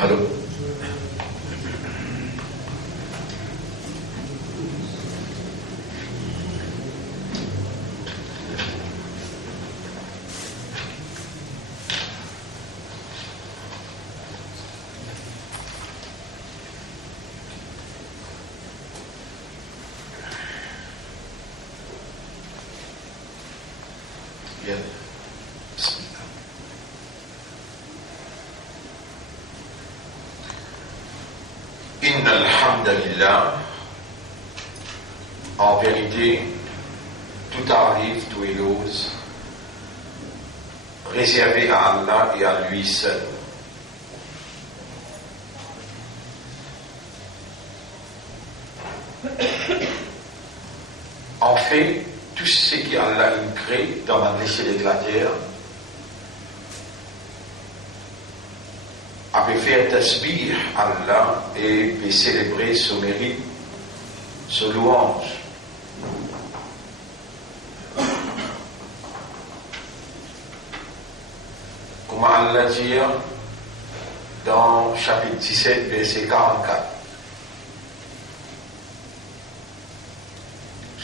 Allô? Bien. Inna alhamdulillah, en vérité, tout arrive, tout est rose, réservé à Allah et à lui seul. En fait, tout ce qu'Allah crée dans la ciel et de la terre, avait fait tasbih Allah et peut célébrer ce mérite, ce louange. Comme Allah dit dans chapitre 17, verset 44.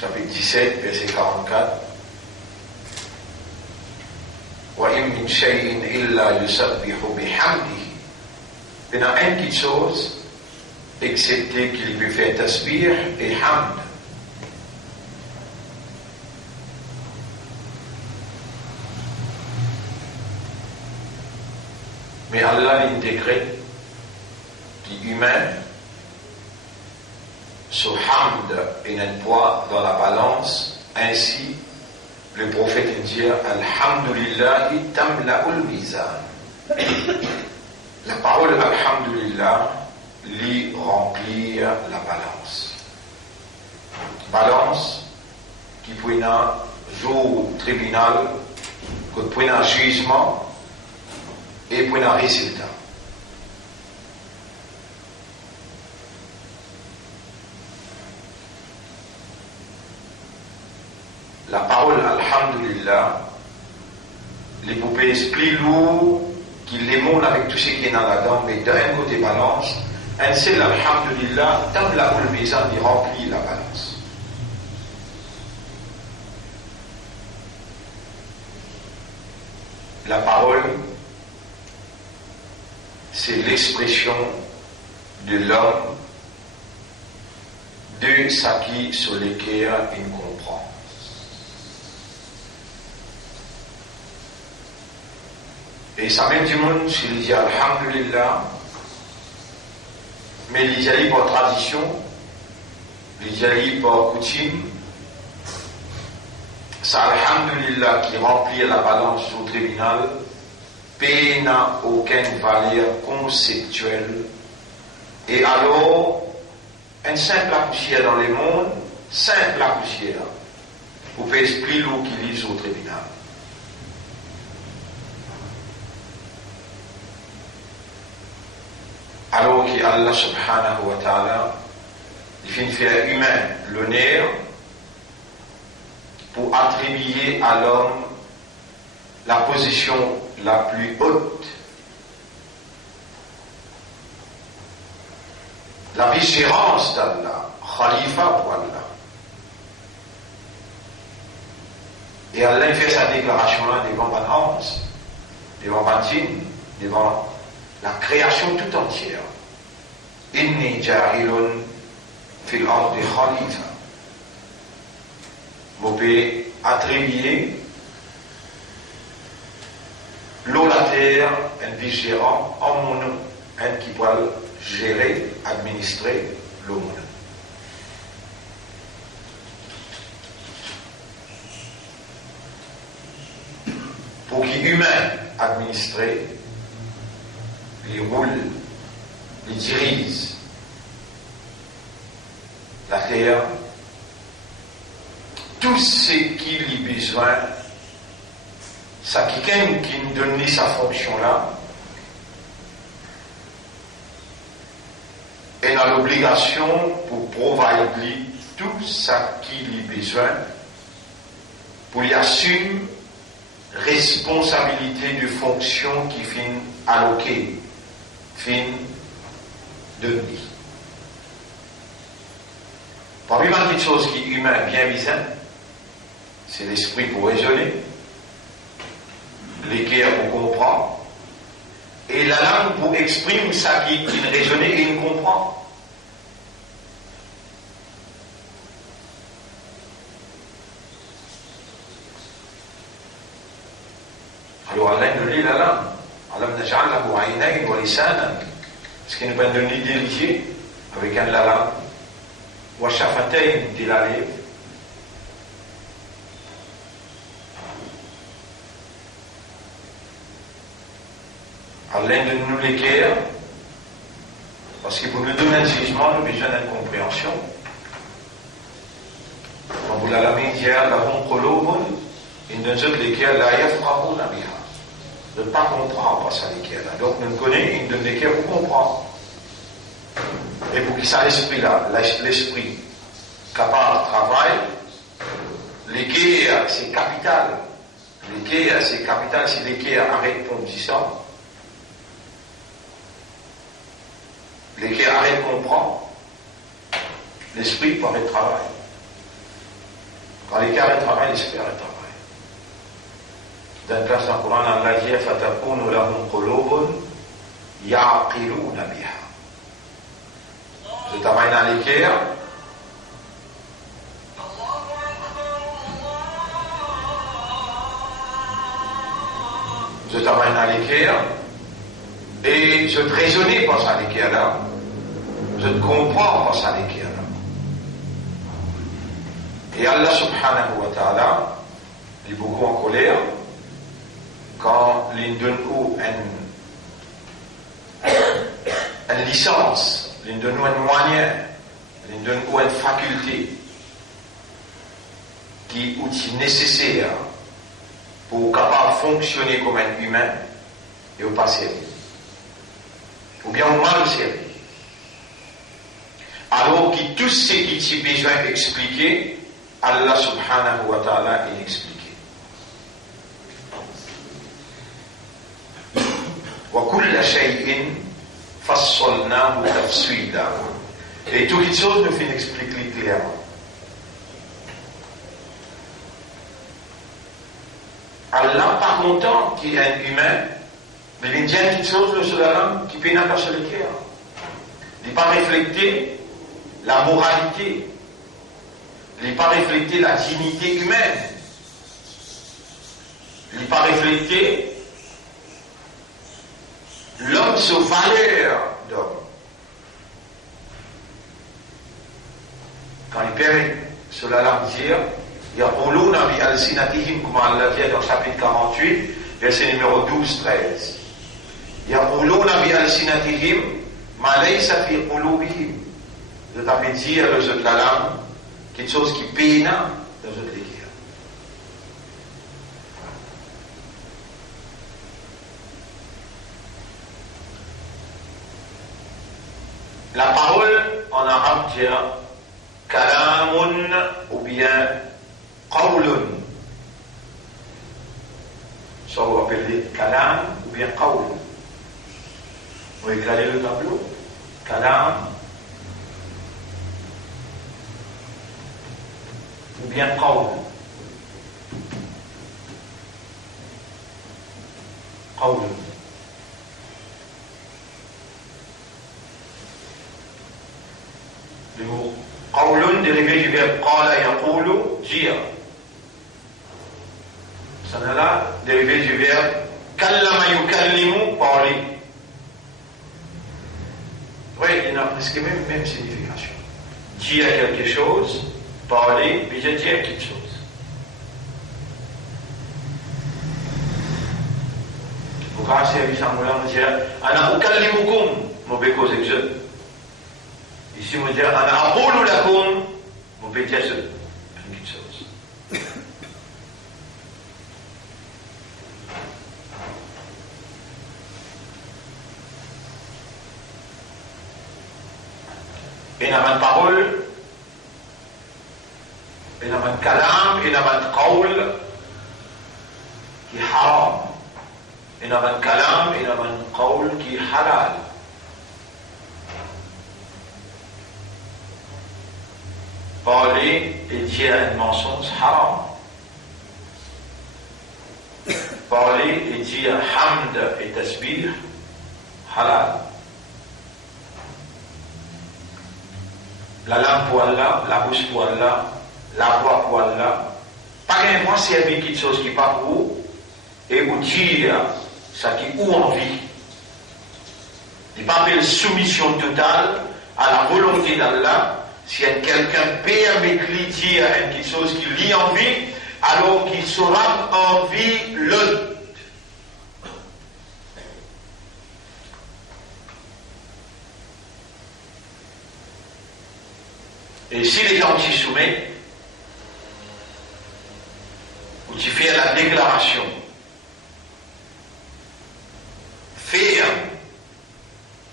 Chapitre 17, verset 44. وَإِن مِّن شَيْءٍ إِلَّا يُسَبِّحُ بِحَمْدِهِ. Il n'y a une petite chose, excepté qu'il peut faire tasbih et hamd. Mais Allah l'intègre qui est humain, ce hamd est un poids dans la balance. Ainsi, le prophète dit Alhamdulillahi tamla'ul mizan. La parole Alhamdulillah lui remplit la balance. Balance balance qui peut un jour tribunal, que peut un jugement et pour un résultat. La parole Alhamdulillah, les poupées plus lourd qui les montent avec tout ce qui est dans la dent, mais d'un côté balance, un seul Alhamdulillah, tant la boule maison qui remplit la balance. La parole, c'est l'expression de l'homme de ce qui sur lequel il comprend. Et ça même du monde, s'il dit Alhamdulillah, mais il y a par tradition, il y a par coutume, ça Alhamdulillah qui remplit la balance au tribunal, paix n'a aucune valeur conceptuelle. Et alors, une simple poussière dans le monde, simple poussière, vous pouvez expliquer l'eau qui lise au tribunal. Alors qu'Allah subhanahu wa ta'ala, il fait faire humain l'honneur pour attribuer à l'homme la position la plus haute, la vigilance d'Allah, Khalifa pour Allah. Et Allah fait sa déclaration là devant Ban devant Ban devant la création tout entière. Inni ja'ilun fil ardi khalifa. Vous pouvez attribuer l'eau, la terre, un vigérant en mon nom, un qui peut gérer, administrer l'eau. Pour qui humain administrer, les roule, les dirige la terre, tout ce qu'il a besoin, ça quelqu'un qui nous donne sa fonction là, et a l'obligation pour provider tout ce qu'il a besoin pour y assumer responsabilité de fonction qui fin alloquée, fin donnée. Parmi les choses qui sont humaines bien bizarres, c'est l'esprit pour raisonner, l'équerre pour comprendre, et la langue pour exprimer ça qui raisonne et il comprend. Alors Allah nous lit la langue. Allah nous ja'al lahu aynayn wa lisanan. Ce qui nous va donner des yeux avec un la langue. Wa shafatayn de la lèvre. Allah nous l'équerre, parce que pour nous donner un jugement, nous avons besoin d'une compréhension. Quand vous l'avez dit, lahum qulubun, il nous dit l'équerre, la yafqahuna biha. Ne pas comprendre pas ça l'équerre. Donc nous connaissons, il nous donne l'équerre pour comprendre. Et pour qu'il ça l'esprit là, l'esprit capable de travailler, l'équerre c'est capital. L'équerre c'est capital, c'est l'équerre arrête condition. L'équerre arrête comprendre, l'esprit peut arrêter travail. Quand l'équerre arrête travail, l'esprit arrête travail. Dans le place dans le Coran, Allah dit فَتَكُونُ لَهُمْ قُلُوبٌ يَعْقِلُونَ بِهَا. Je travaille dans l'équerre. Je travaille dans l'équerre. Et je te raisonnais par ça l'équerre là. Je te comprends par ça l'équerre là. Et Allah subhanahu wa ta'ala est beaucoup en colère quand il donne une licence, il donne un moyen, il donne une faculté qui est outil nécessaire pour capable fonctionner comme un humain et au pas servi. Ou bien au mal servi. Alors que tout ce qui est besoin d'expliquer, Allah subhanahu wa ta'ala est expliqué. وكل شيء فصلناه تفصيلا. Et toutes les choses nous fait expliquer clairement. Allah, par content, qui est un humain, mais il dit quelque chose sur la langue qui peut n'avoir sur le cœur. Il n'a pas reflété la moralité, il n'a pas reflété la dignité humaine, il n'a pas reflété l'homme sur valeur d'homme. Quand il permet sur la langue dire, يقولون بألسنتهم كما Allah dit dans le chapitre 48, verset numéro 12-13. يقولون بألسنتهم ما ليس في قلوبهم. Je t'avais dit à l'autre la langue quelque chose qui peine dans notre cœur. La parole en arabe dit kalamun ou bien qawlun. Ça on va appeler kalam ou bien qawl. Vous éclairez le tableau. Kalam ou bien qawl. Qawl. Le mot qawlun dérivé du verbe qala yaqulu, dire. Ça là dérivé du verbe kallama yukallimu, parler. Oui, il a presque même signification. Dire quelque chose, parler, puis je dis quelque chose. Vous voyez, c'est un moulin de dire ana ukallimukum, mon béco c'est que je. Ici, on dit ana aqulu lakum, mon béco c'est quelque chose. Il y a une parole, il y a un kalam, il y a un qawl qui est haram. Il y a un kalam, il y a un qawl qui est halal. Parler et dire un mensonge haram. Parler et dire hamd et tasbih halal. La langue pour Allah, la bouche pour Allah, la voix pour Allah. Pas qu'un point servir quelque chose qui n'est pas pour vous, et vous dire ce qui est ou envie. Il n'y a pas de soumission totale à la volonté d'Allah. Si quelqu'un permet de lui dire quelque chose qui lui envie, alors qu'il sera envie l'autre. Et s'il est anti-soumet, ou tu fais la déclaration ferme,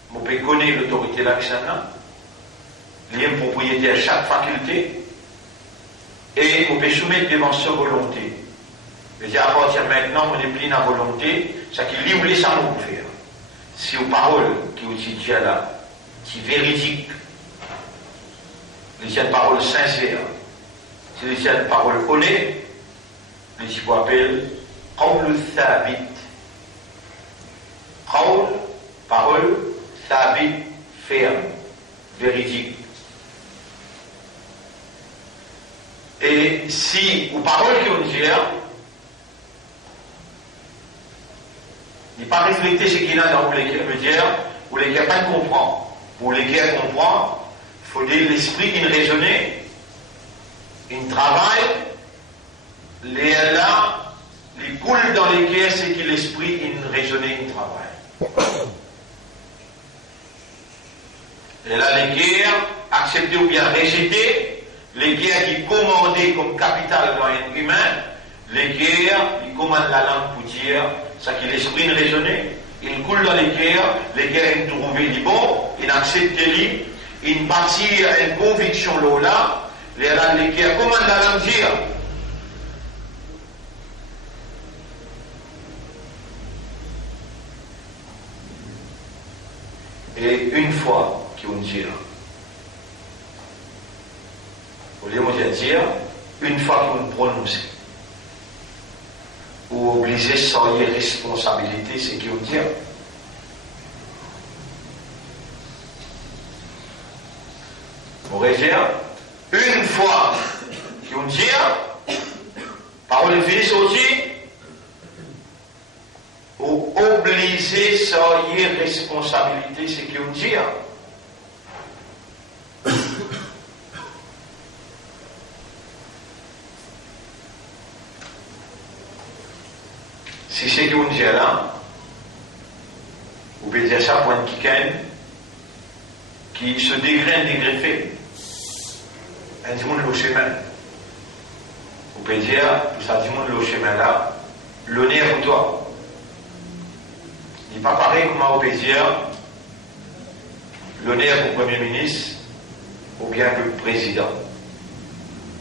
vous pouvez connaître l'autorité là, les propriétés à chaque faculté, et vous pouvez soumettre devant sa volonté. Mais à partir de maintenant, on est plein à volonté, c'est qu'il livre les ça nous faire. Si aux paroles qui vous dites là, qui véridiques, les paroles sincères, c'est les paroles honnêtes, les qu'on appelle qawl thabit. Qawl, parole, thabit, ferme, véridique. Et si, aux paroles qui ont dit, il n'est pas reflété ce qu'il y a dans lesquels me dire, ou lesquels pas comprendre. Pour lesquels comprendre, il faut dire l'esprit, il raisonne, il travaille, les là, les coule dans lesquels c'est que l'esprit, il raisonne, il travaille. Et là, les guerres, accepter ou bien rejeter, les guerres qui commandaient comme capitale dans l'être humain, les guerres qui commandent la langue pour dire, ça qui l'esprit ne raisonner. Il coule dans les guerres ils trouvent les bons, ils acceptent les ils bâtissent une conviction là, les guerres commandent la langue dire. Et une fois qu'on dit, au lieu de dire, une fois qu'on prononce, ou obligé sans y responsabilité, c'est qu'on dit. On pourrait dire, une fois qu'on dit, parole fils aussi, ou obligé sans y responsabilité, c'est qu'on dit. Si c'est qu'on dit là, vous pouvez dire ça pour un qui se dégraine, dégreffé. Un du monde le chemin. Vous pouvez dire, ça du monde le chemin là, le nez pour toi. Il n'est pas pareil comment on peut dire, le nez pour Premier ministre, ou bien que le président.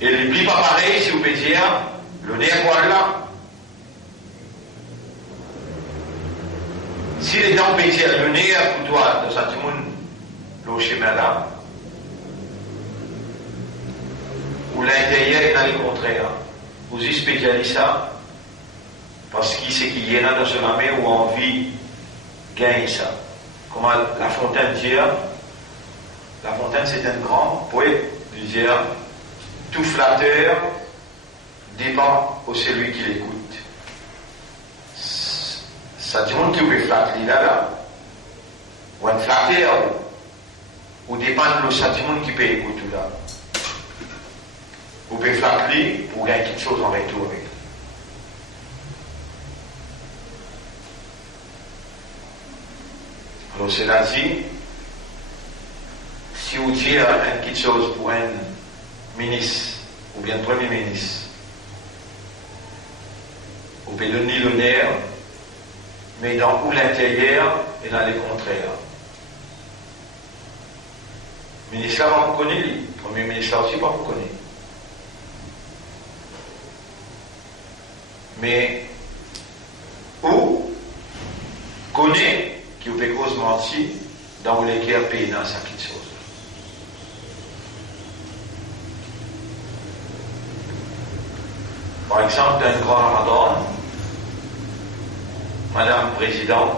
Et il n'est pas pareil si vous pouvez dire, le nez pour Allah. Si les dents peut dire, le nez pour toi, dans ce monde, le chemin là, ou l'intérieur est dans le contraire. Vous y spécialisez ça, parce qu'il sait qu'il y en a dans son armée ou envie de gagner ça. Comment La Fontaine dit, La Fontaine c'est un grand poète, il dit, tout flatteur dépend de celui qui l'écoute. Ça dit monde qui peut flatter là, ou un flatteur, ou dépend de ça dit monde qui peut écouter là. Vous pouvez flatter pour gagner quelque chose en retour. Alors cela dit, si vous dites quelque chose pour un ministre ou bien premier ministre, vous pouvez donner l'honneur, mais dans où l'intérieur et dans les contraires. Le ministre là, vous connaissez, le premier ministre là aussi, vous connaissez. Mais où connaît qui vous fait cause mentir dans les guerres pays dans sa petite chose. Par exemple, dans le grand Ramadan, Madame Présidente,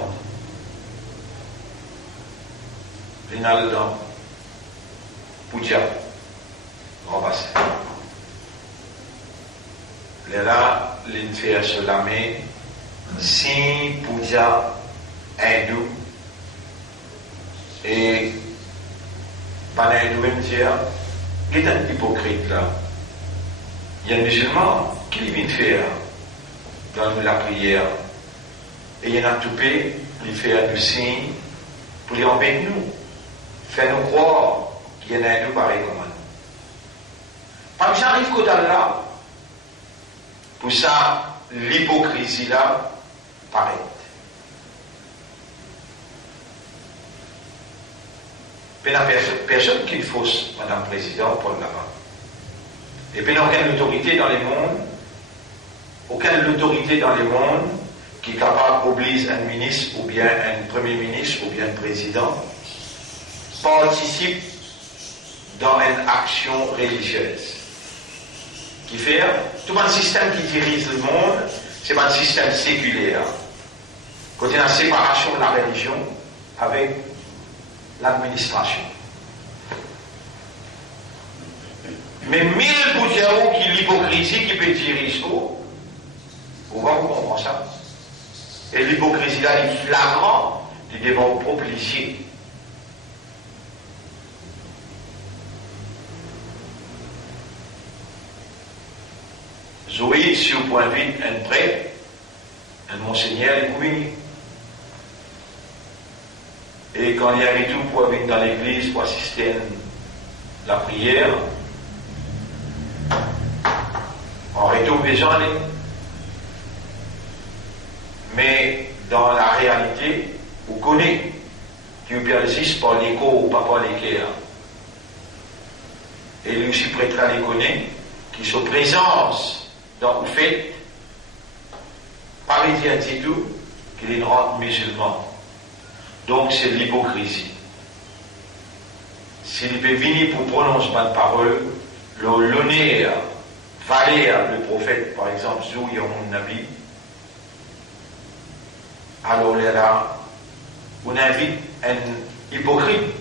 Rinaldo Poudia, Grand Bassin. Là, l'intérêt sur la main, si Poudia hindou, et par hindou, me dire, il est un hypocrite là. Il y a un musulman qui vient faire dans la prière. Et il y en a tout pays, il fait du signe pour les embêter nous. Faire nous croire qu'il y en a un pareil comme nous. Par exemple, j'arrive qu'au là, pour ça, l'hypocrisie là, paraît. Mais la personne qui fausse, Madame la Présidente, pour là-bas. Et puis, il n'y a aucune autorité dans les mondes, qui est capable d'obliger un ministre, ou bien un premier ministre, ou bien un président, participe dans une action religieuse. Qui fait, tout un système qui dirige le monde, c'est pas un système séculaire. Quand il y a une séparation de la religion avec l'administration. Mais mille bouteilles qui l'hypocrisie qui peut diriger tout, vous comprenez ça? Et l'hypocrisie là est flagrant du débat obligé. Zoé, sur le point de vue, un prêtre, un monseigneur est communié. Et quand il y avait tout pour venir dans l'église pour assister à la prière, En retour des gens, mais dans la réalité, vous connaissez qui persiste par l'écho ou pas par l'équerre. Et lui aussi prêtera les connaît, qui sont présence dans le fait, parisien dit tout, qu'il est une rente musulman. Donc c'est l'hypocrisie. S'il peut venir pour prononcer ma parole, l'honneur, valeur le prophète, par exemple, Zou Yamoun Nabi, alors là, on invite un hypocrite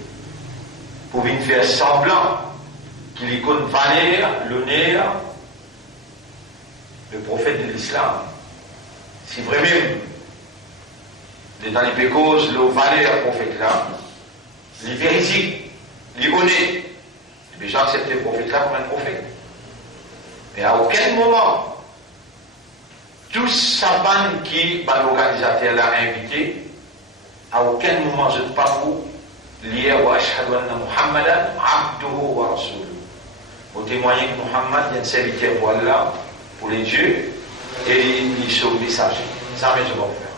pour venir faire semblant qu'il y connaît valeur, l'honneur, le prophète de l'islam. Si vraiment, dans les pécoses, le valeur prophète là, les vérifiques, les honnêtes, déjà accepté le prophète là comme un prophète. Mais à aucun moment, tous savants qui, l'organisateur l'a invité, à aucun moment je ne parle pour lier wa ashhadu anna Muhammadan abduhu wa rasuluhu. Au témoigner que Muhammad est un serviteur pour Allah, pour les dieux, et il sauve le messager. Ça, mais je vais faire.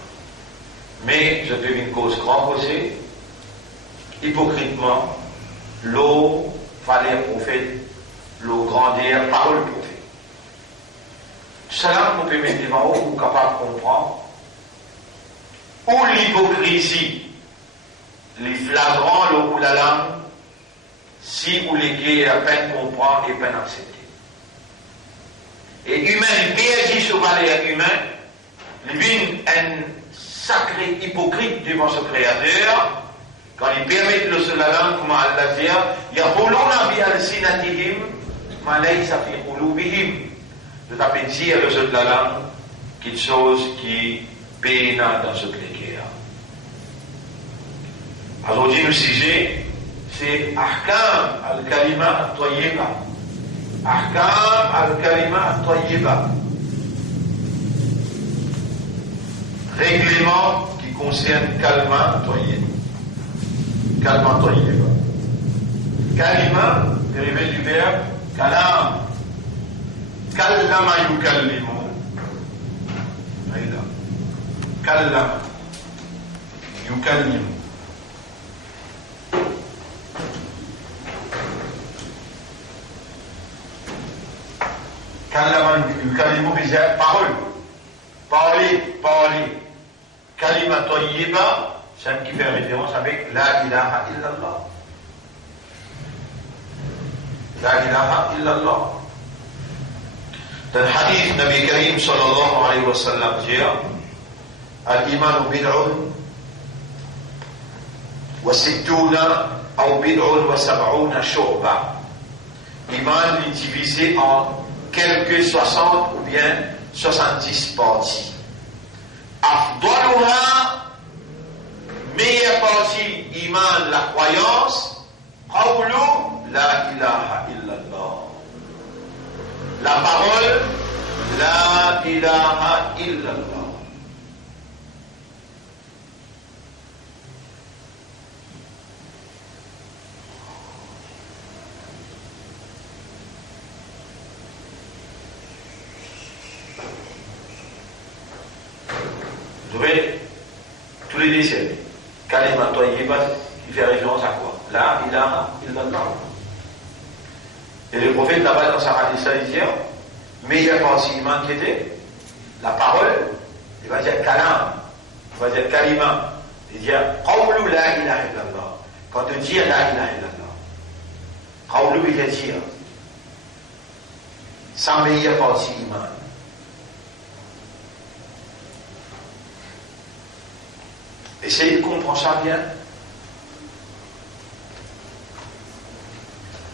Mais je peux une cause grand causée, hypocritement, l'eau, valeur prophète, l'eau grandeur, parole prophète. Cela nous permet devant vous, vous capable de comprendre où l'hypocrisie, les flagrants, l'eau ou la langue, si vous les qui à peine comprendre et peine accepter. Et humain, il réagit sur valeur humain, il vient un sacré hypocrite devant ce créateur, quand il permet de se la langue, comme Allah dit, yaquluna bi alsinatihim ma laysa fi qulubihim. De taper dire le jeu de la langue, quelque chose qui peine dans ce précaire. Aujourd'hui, le sujet, c'est Ahkam al-Kalima al-Tayyiba. Ahkam al-Kalima al-Tayyiba. Règlement qui concerne Kalima al-Tayyiba. Kalima al-Tayyiba. Kalima, dérivé du verbe Kalam. Kallama yukallimu. Aïda. Kallama yukallimu. Kallama yukallimu, c'est parole. Parler. Kalima tayyiba, c'est un qui fait référence avec la ilaha illallah. La ilaha illallah. Dans le hadith, Nabi Karim sallallahu alayhi wa sallam dit Al-Iman bid'un wa sittuna ou bid'un wa sab'una shu'ba. Iman est divisé en quelques 60 ou bien 70 parties. Afdaluha, meilleure partie, Iman, la croyance, qawlu la ilaha illallah. La parole, la ilaha illallah. Vous verrez, tous les décès, Kalima Tayyiba, qui fait référence à quoi? La ilaha illallah. Et le prophète là-bas dans sa hadith, il dit, meilleure partie iman qui était la parole, il va dire kalam, il va dire kalima, il dit qawlu la ilaha illallah. Quand on dit la ilaha illallah, qawlu il veut dire sa meilleure partie iman. Essayez de comprendre ça bien.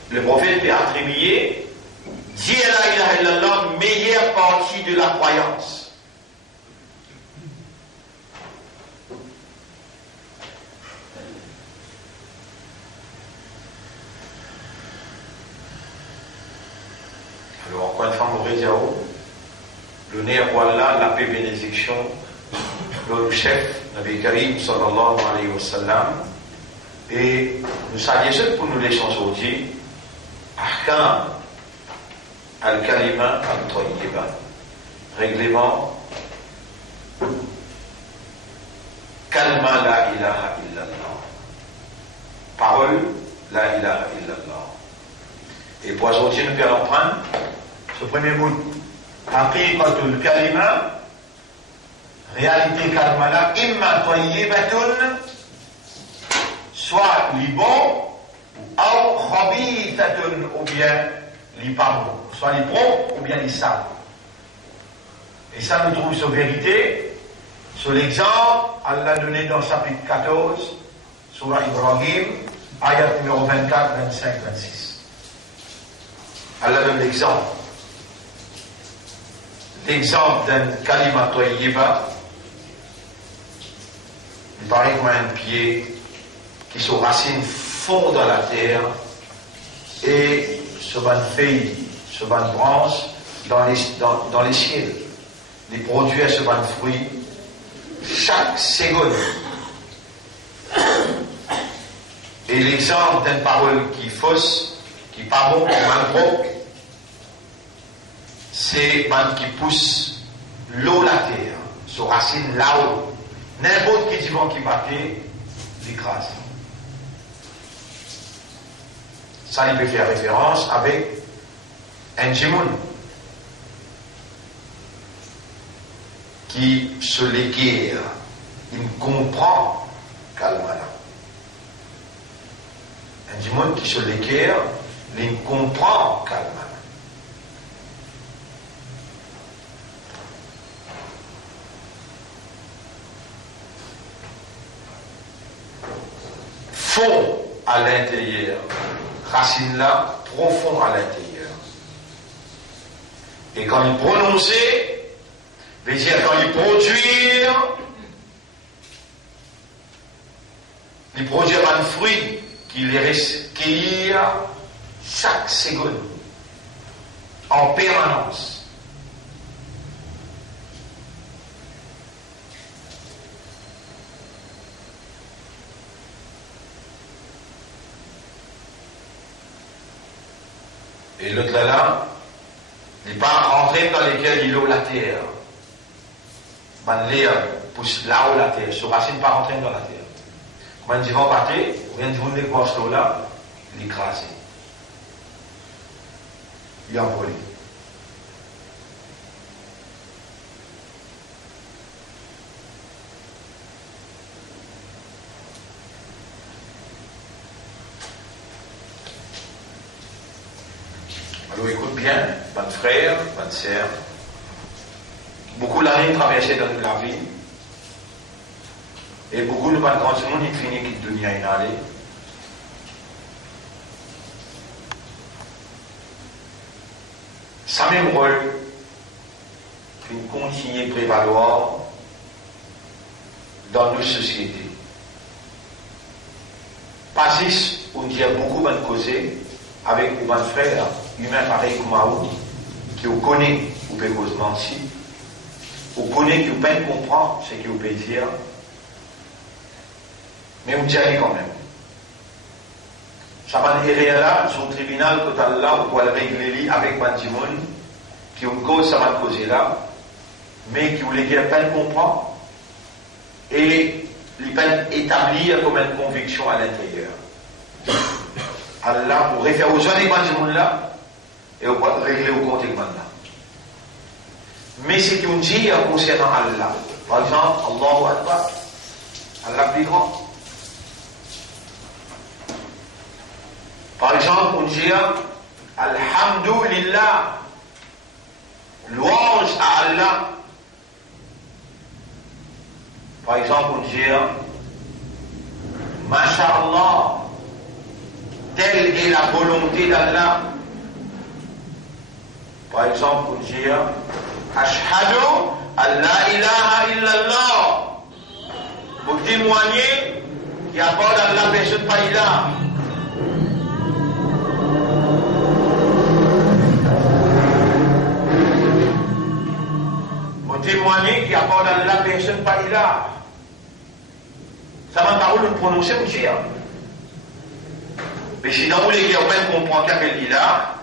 Le prophète peut attribuer dire la ilaha illallah, meilleure partie de la croyance. Alors, encore une fois, le nez à Allah, la paix bénédiction, le chef, Nabi Karim sallallahu alayhi wa sallam, et nous savions ce pour nous laisser aujourd'hui. Ahkam Al-Kalima Al-Tayyiba. Règlement. Kalma la ilaha illallah. Parole la ilaha illallah. Et pour aujourd'hui, nous allons prendre ce premier bout. Haqiqatul kalima, réalité kalmala, imma tayyibatun, soit li bon, ou khabithatun, ou bien li pas bon. Soit li bon, ou bien li sale. Et ça nous trouve sur vérité, sur l'exemple, Allah donné dans chapitre 14, Surah Ibrahim, ayat numéro 24, 25, 26. Allah donne l'exemple. L'exemple d'un kalima tayyiba, il paraît comme un pied qui se racine fort dans la terre et se bonne feuille, se bonne branche dans les ciels. Il produit ce bonne fruit chaque seconde. Et l'exemple d'une parole qui fausse, qui pas bon, qui mal gros, c'est man qui pousse l'eau la terre, se racine là-haut. N'importe qui dit qui battait, l'écrase. Ça, il peut faire référence avec un djimoun qui se l'équerre. Il comprend Kalmala. Un djimoun qui se l'équerre, il comprend Kalmala. Fond à l'intérieur, racine là, profond à l'intérieur. Et quand il prononçait, veut dire quand il produire un fruit qui les recueillir chaque seconde, en permanence. Et l'autre là, il n'est pas rentré dans lesquels il eau la terre. Man l'air pousse là où la terre, se racine pas rentrer dans la terre. Quand il va partir, rien de vous n'est là, il écrase. Il envole. Alors écoute bien, mon frère, ma sœur. Beaucoup d'années traversées dans la vie. Et beaucoup de gens qui ont fini qui dunya inale. Ça même rôle qui continue à prévaloir dans nos sociétés. Pas juste, on dit beaucoup de causer avec mon frère, humain pareil comme moi, qui vous connaît, ou peut cause mentir, ou connaît qui vous peut comprendre ce que vous pouvez dire. Mais on dit quand même. Ça va aller là, sur le tribunal, quand Allah, pour le régler avec Bandimoun, qui ont cause, ça va causer là, mais qui voulait dire peine comprendre, et les peines établir comme une conviction à l'intérieur. Allah, pour référer aux gens des Bandimoun là, et on va régler au compte de là. Mais ce qu'on dit concernant Allah, par exemple, Allahu Akbar, Allah plus grand. Par exemple, on dit Alhamdulillah, louange à Allah. Par exemple, on dit Masha'Allah, telle est la volonté d'Allah. Par exemple, on dit Ashhadu an la ilaha illallah. Pour témoigner qu'il n'y a pas d'Allah, personne pas ilah. Témoigner qu'il n'y a pas d'Allah, personne pas ilah. Ça m'a parlé de prononcer aussi. Mais si dans les guerres, on comprend qu'il y a ilah,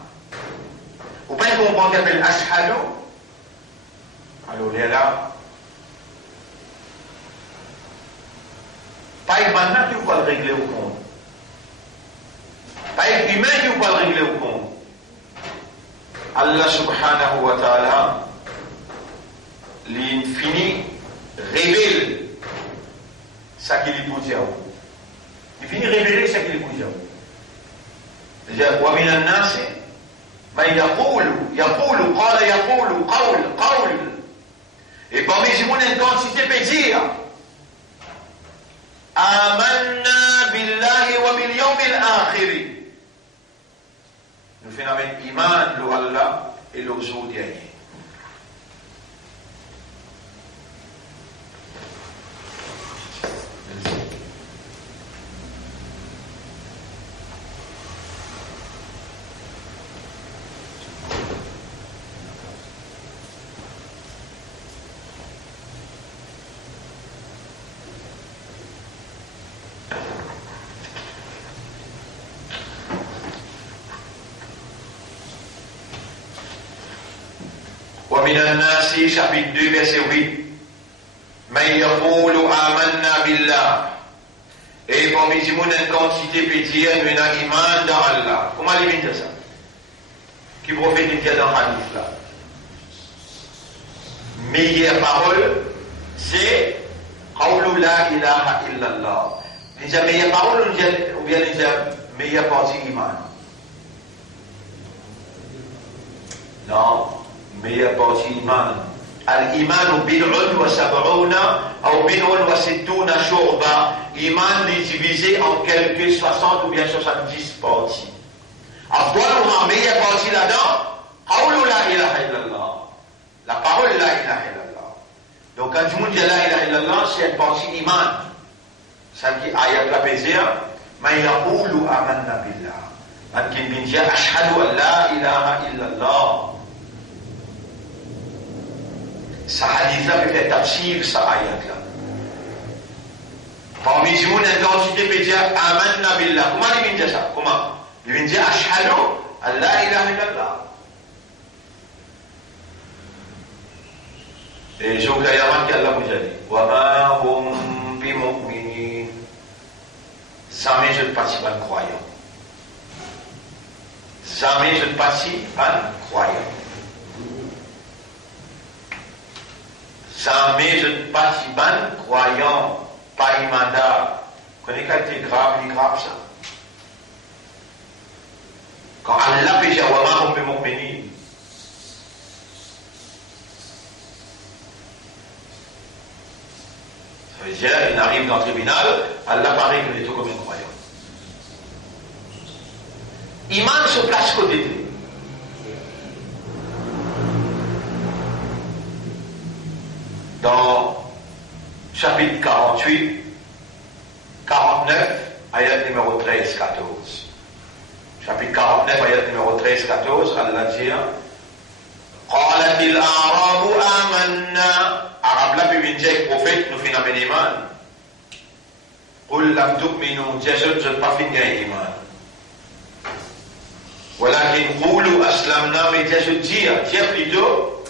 Vous pouvez comprendre qu'elle appelle ashhadu. Alors, il est là. Pas maintenant qui vous va le régler au compte. Pas humain qui vous va le régler au compte. Allah subhanahu wa ta'ala, l'infini, révèle ce qu'il est pour dire. Il finit révéler ce qu'il est pour dire. ومن الناس من يقول قال يقول قول. Et parmi ces gens, une quantité peut dire آمنا بالله وباليوم الآخر. Nous faisons avec iman le Allah et le jour dernier. ومن الناس chapitre 2 verset 8 من يقول آمنا بالله. Et parmi ces gens, une quantité peut dire nous avons iman dans Allah. Comment il vient de ça? Qui prophète dit dans le hadith là? Meilleure parole, c'est قول لا إله إلا الله. Il dit meilleure parole ou bien il dit meilleure partie iman? Non. meilleure partie iman. Al-iman bid'un wa sab'una ou bid'un wa sittuna shurba. Iman est divisé en quelques 60 ou bien 70 parties. Afdaluha, meilleure partie là-dedans, qawlu la ilaha illallah. La parole la ilaha illallah. Donc quand je dis la ilaha illallah, c'est une partie iman. Ça qui ayat la plaisir, man yaqulu amanna billah. Man qui dit ashhadu an la ilaha illallah. Ça hadith-là peut être tafsir, ça ayat-là. Parmi les gens, une quantité peut dire amanna billah. Comment il vient dire ça? Comment? Il vient dire ashhadu an la ilaha illallah. Et je vous dis qu'Allah vous a dit wa ma hum bi mu'minin. Jamais je ne participe à un croyant. Jamais je ne participe à un croyant. Jamais je ne participe à un croyant. Pas imanda. Vous connaissez quand c'est grave, il est grave ça. Quand Allah fait dire wa ma hum bi mu'minin. Ça veut dire, il arrive dans le tribunal, Allah paraît qu'il est tout comme un croyant. Iman se place côté de lui. Dans chapitre 48, 49, ayat numéro 13, 14. Chapitre 49, ayat numéro 13, 14, Allah dit قالت الأعراب آمنا. Arabe là, puis vient dire prophète, nous finissons un iman. قل لم تؤمنوا, je ne pas finir un iman. ولكن قولوا أسلمنا, mais je dis plutôt,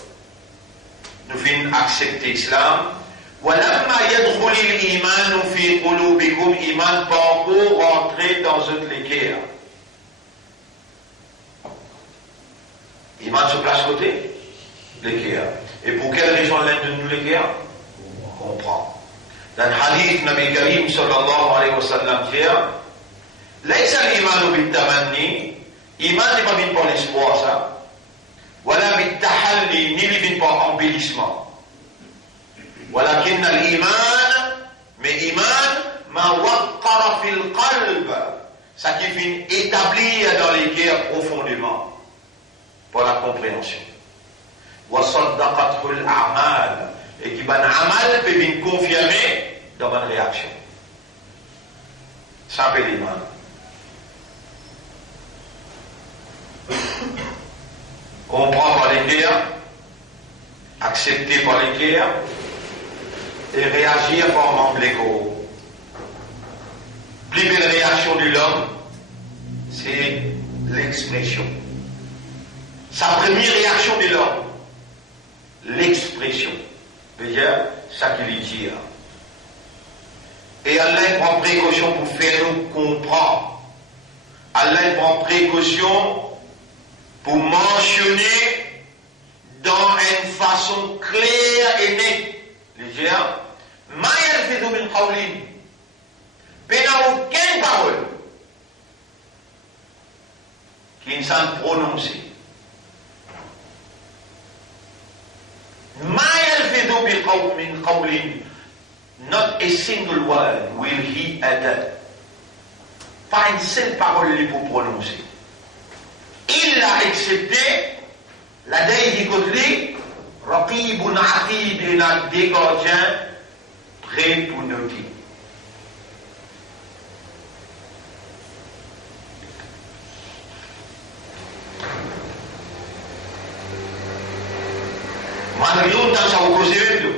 nous finissons accepter l'islam. ولما يدخل الإيمان في قلوبكم, iman pas encore rentrer dans votre cœur. Iman se place côté les cœurs. Et pour quelle raison l'un de nous les cœurs? On comprend. Dans le hadith, Nabi Karim sallallahu alayhi wa sallam dit ليس الإيمان بالتمني, iman n'est pas venu par l'espoir ça, ولا بالتحلي, ni venu par embellissement. ولكن الإيمان, mais iman ما وقر في القلب, ça qui vient établir dans les cœurs profondément pour la compréhension. وصدقته الأعمال, et qui ban amal peut bien confirmer dans ma réaction. Ça s'appelle l'iman. Comprendre par les cœurs, accepter par les cœurs et réagir par membre légaux. Plus belle réaction de l'homme, c'est l'expression. sa première réaction de l'homme, l'expression, c'est-à-dire ça qu'il dit. Et Allah prend précaution pour faire nous comprendre. Allah prend précaution pour mentionner dans une façon claire et nette. Les gens, ma yalfizu min qawlin, mais n'a aucune parole qui ne s'en prononce. Ma yalfizu min qawlin, not a single word will he utter. Pas une seule parole il peut prononcer. Il a accepté la déité côté, Raqibun Atid et la dégardien prêt pour noter. Malgré tout, ça vous cause une.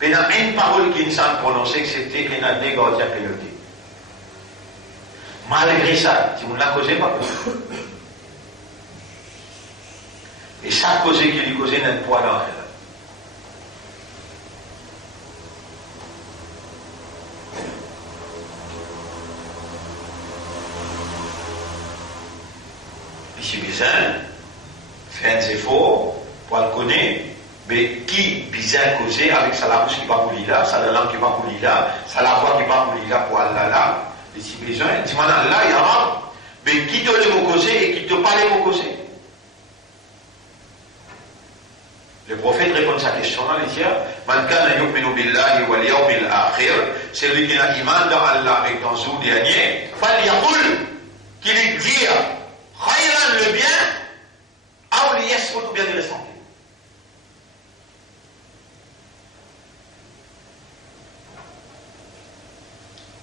Mais il y a une parole qui ne s'est prononcée, c'était qu'il y a des gardiens qui le disent. Malgré ça, si vous ne la causez pas, et ça causé qui lui causait n'est pas dans elle. Ici, bizarre, fait un effort pour le connaître. Mais qui bizarre causé avec sa la bouche qui va couler là, sa la langue qui va couler là, sa la voix qui va couler là pour Allah là, et si besoin, dis maintenant là, il y a mais qui te le mot causé et qui te parle le mot causé. Le prophète répond à sa question là, il dit Man kana yu'minu billahi wal yawmil akhir, celui qui a iman dans Allah et dans le jour dernier, falyaqul, qu'il dise khayran le bien, ou liyasmut ou bien de rester.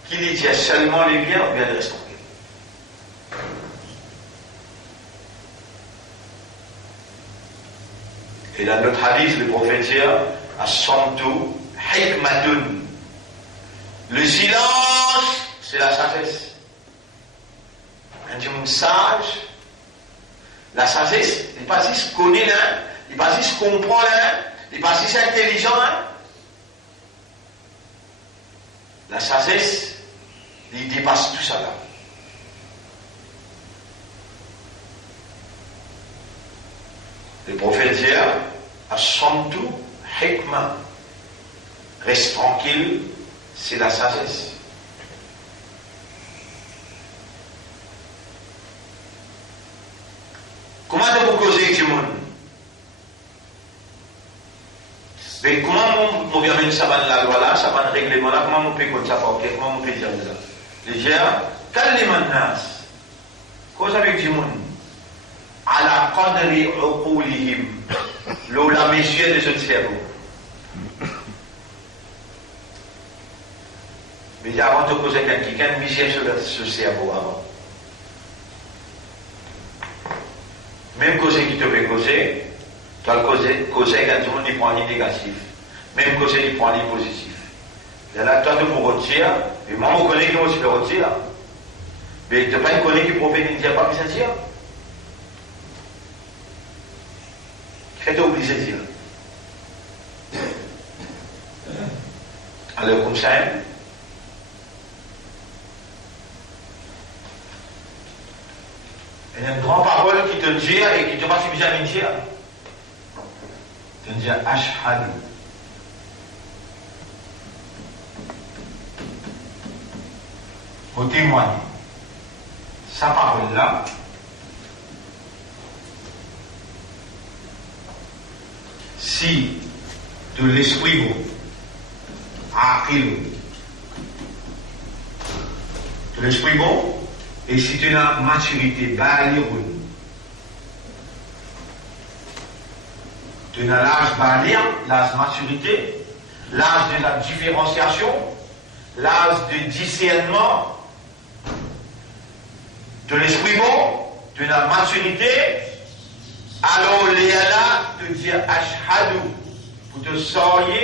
Qu'il dit seulement les biens ou bien les restaurants. Et dans notre hadith, le prophète dit As-samtu hikmatun. Le silence, c'est la sagesse. Un homme sage, la sagesse, il n'est pas juste connaît l'un, il n'est pas juste comprend l'un, il n'est pas juste intelligent l'un. La sagesse, il dépasse tout ça là. Le prophète dit As-samtu hikma. Reste tranquille, c'est la sagesse. Comment vous causez avec le monde? Mais comment on vient mettre ça dans la loi là, ça va dans le règlement là, comment on peut comme ça, comment on peut dire ça? Les gens, quand les manas, cause avec du monde, à la qadri uqulihim, la mesure de ce cerveau. Mais avant de causer quelqu'un, mesure sur ce cerveau avant. Même causer qui te fait causer, tu as causer quand tout le monde y prend un négatif. Même causer qui prend un positif. Et là, toi, tu peux retirer, et moi, je connais qui moi, je peux retirer. Mais tu n'as pas une connaît qui prophète ne dit pas plus sentir. Qu'est-ce que tu as oublié de dire? Alors, comme ça, il y a une grande parole qui te dit et qui te passe bien à dire. Tu te dis Ashhadu. Au témoin, sa parole-là, si de l'esprit aqil, de l'esprit bon, et si tu as maturité, baliroun, tu as l'âge balir, l'âge maturité, l'âge de la différenciation, l'âge de discernement, de l'esprit bon, de la maturité, alors Léala te dit Ashhadu, pour te sortir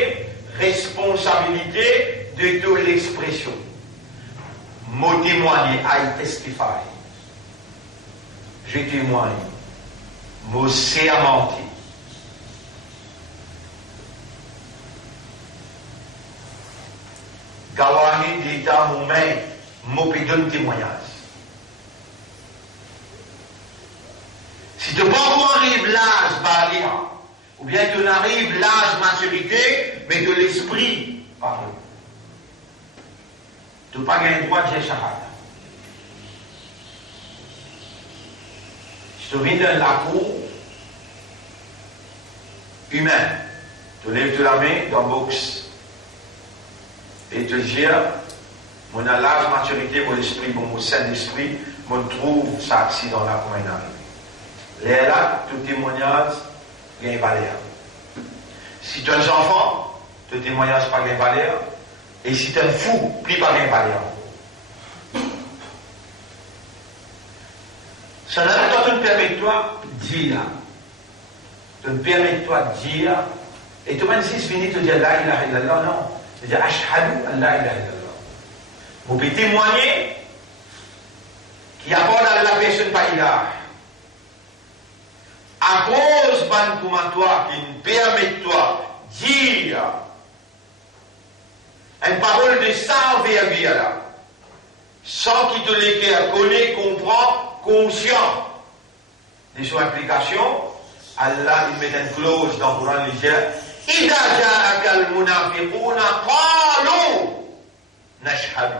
responsabilité de toute l'expression. Mot témoigner, I testify. Je témoigne. Mot sermenté. Gawahi d'état mon main, mot donne témoignage. Si tu pas arrives l'âge balia, ou bien tu n'arrives l'âge maturité, mais de l'esprit, pardon. Tu n'as pas gagné le droit de dire shahada. Si tu viens dans la cour humaine, tu lèves la main dans le box et tu dis, mon l'âge maturité, mon esprit, mon Saint-Esprit, mon trouve ça accident là pour un arrivé. Là, tout témoignage, il y a une valeur. Si tu es un enfant, tout témoignage pas une valeur. Et si tu es un fou, plus pas une valeur. Ça ne te permet toi de dire. Tu te permet toi de dire. Et tu m'as dit, c'est fini de dire la ilaha illallah, non. Tu dis, ashhadu an la ilaha illallah. Vous pouvez témoigner qu'il n'y a pas dans la personne pas ilaha. À cause d'un commentaire qui nous permet de toi dire une parole de sans verbier là, sans qu'il te l'éclaire, connaît, comprend, conscient de son implication, Allah il met une clause dans le Coran, il dit إذا جاءك المنافقون قالوا نشهد.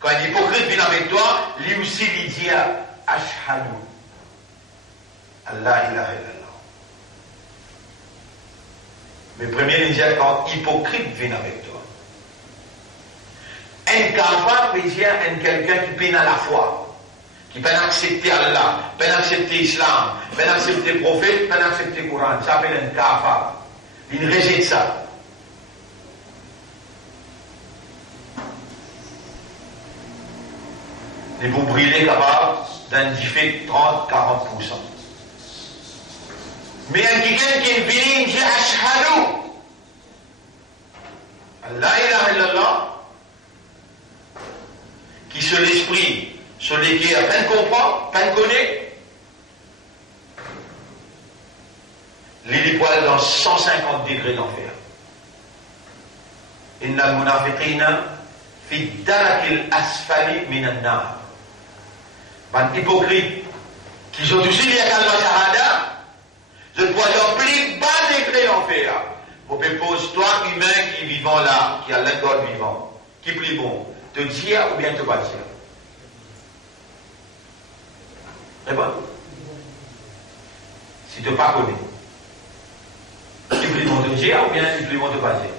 Quand un hypocrite vient avec toi, lui aussi il dit ashhadu. Allah ilaha illallah. Mais premier, il dit quand hypocrite vient avec toi. Un capable veut dire quelqu'un qui peine à la foi, qui peut accepter Allah, peut accepter l'islam, peut accepter le prophète, peut accepter le Coran. Ça s'appelle un capable. Il rejette ça. Et vous brûlez capable d'un différé 30-40%. Mais un quelqu'un qui vient dit ashhadu. La ilaha illallah, qui sur l'esprit, sur lesquels à peine comprend, peine connaît, les poils dans 150 degrés d'enfer. Inna al-munafiqina fi darakil asfali minan nar. Les hypocrites qui ont aussi les kalma shahada, je dois leur plus bas degré d'enfer. Vous pose-toi humain qui est vivant là, qui a l'ingol vivant, qui est plus bon, te dire ou bien te pas dire. Réponds. Si tu ne pas connais. Qui plus bon te dire ou bien qui plus bon te pas dire.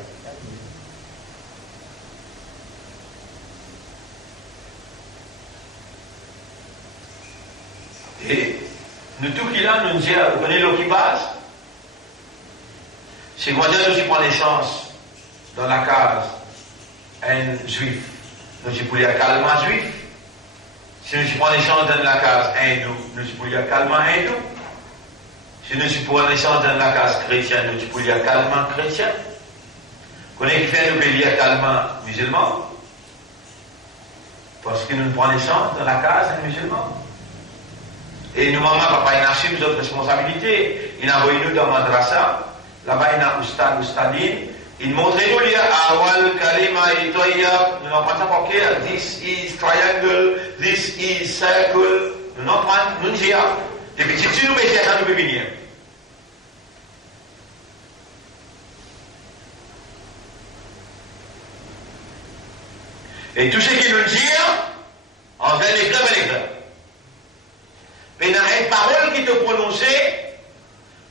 Et nous tout qui là, nous disons, vous connaissez l'eau qui passe. Si moi je prends les chances dans la case, un juif, nous sommes pour les calmement juif. Si nous prenons les chances dans la case hindou, nous sommes pour les calmement hindou. Si nous prenons les chances dans la case chrétien, nous sommes pour les calmement chrétien. Connaissez qui fait nous payer calmement musulman? Parce que nous prenons les chances dans la case musulman. Et nous, maman, papa, il a assume notre responsabilité. Il a envoyé nous dans madrasa. Là-bas, il a Oustad, Oustadine. Il montre nous les awal, kalima, et toya. Nous n'en prenons pas qu'à this is triangle, this is circle. Nous n'en prenons, nous disons, des petits, si nous mettons ça, nous pouvons venir. Et tout ce qu'il nous dit, en fait, les clubs. Mais il y a une parole qui te prononçait,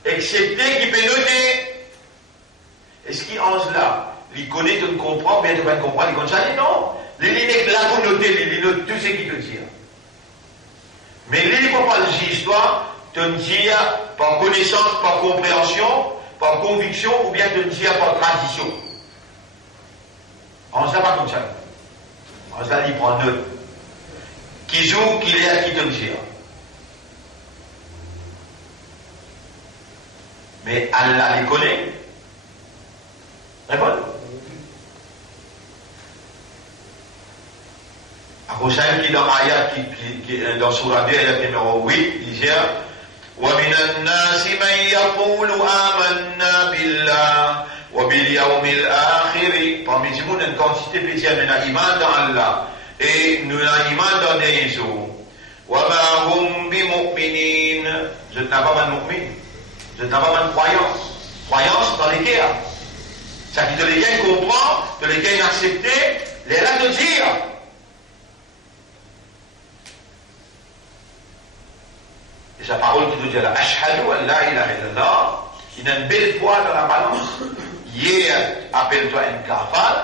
excepté qui peut noter. Est-ce qu'il en cela, il connaît, tu ne comprends, bien tu vas comprendre, il connaît, non. Il est là pour noter, il note tout ce qu'il te dit. Mais il ne peut pas dire histoire, tu ne dis par connaissance, par compréhension, par conviction, ou bien tu ne dis par tradition. En cela, pas comme ça. En cela, il prend note. Qui joue, qui est à qui te dit. Mais Allah les connaît. Réponds. Hussein qui dans l'ayat qui dans Surah 2, ayat numéro 8, il dit وَمِنَ النَّاسِ مَنْ يَقُولُ آمَنَّا بِاللَّهِ وَبِالْيَوْمِ الْآخِرِ. Parmi les gens, une quantité de personnes qui ont iman dans Allah et nous avons iman dans des jours. وَمَا هُمْ بِمُؤْمِنِينَ. Je n'ai pas de mu'min. Je n'ai pas de croyance. Croyance dans les guerres. C'est-à-dire que les gens comprennent, que les gens acceptent, les là de dire. Et sa parole qui nous dit là, Ashhadu an la ilaha illallah, il a une belle poids dans la balance. Hier, appelle-toi un kafar.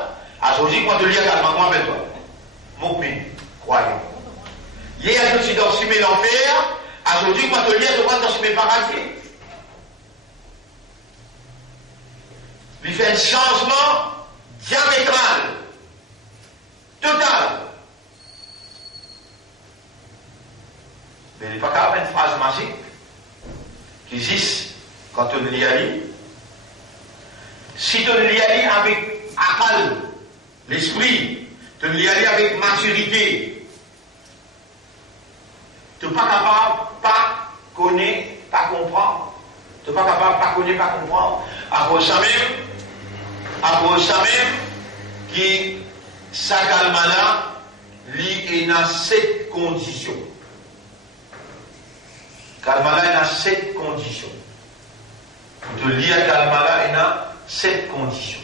Aujourd'hui, quand tu lis également, comment appelle-toi? Mu'min, croyant. Hier, je suis dans le l'enfer. Aujourd'hui, quand tu lis, tu vas dans le paradis. Il fait un changement diamétral, total. Mais il n'est pas capable une phrase magique qui existe quand on lit à lui. Si tu lis à lui avec akal, l'esprit, tu lis à lui avec maturité, tu n'es pas capable, pas connaître, pas comprendre. Tu n'es pas capable, pas connaître, pas comprendre. Après ça même, qui s'accalmana, lui, il a 7 conditions. Kalmala, il a 7 conditions. Pour te lire Kalmala, il a 7 conditions.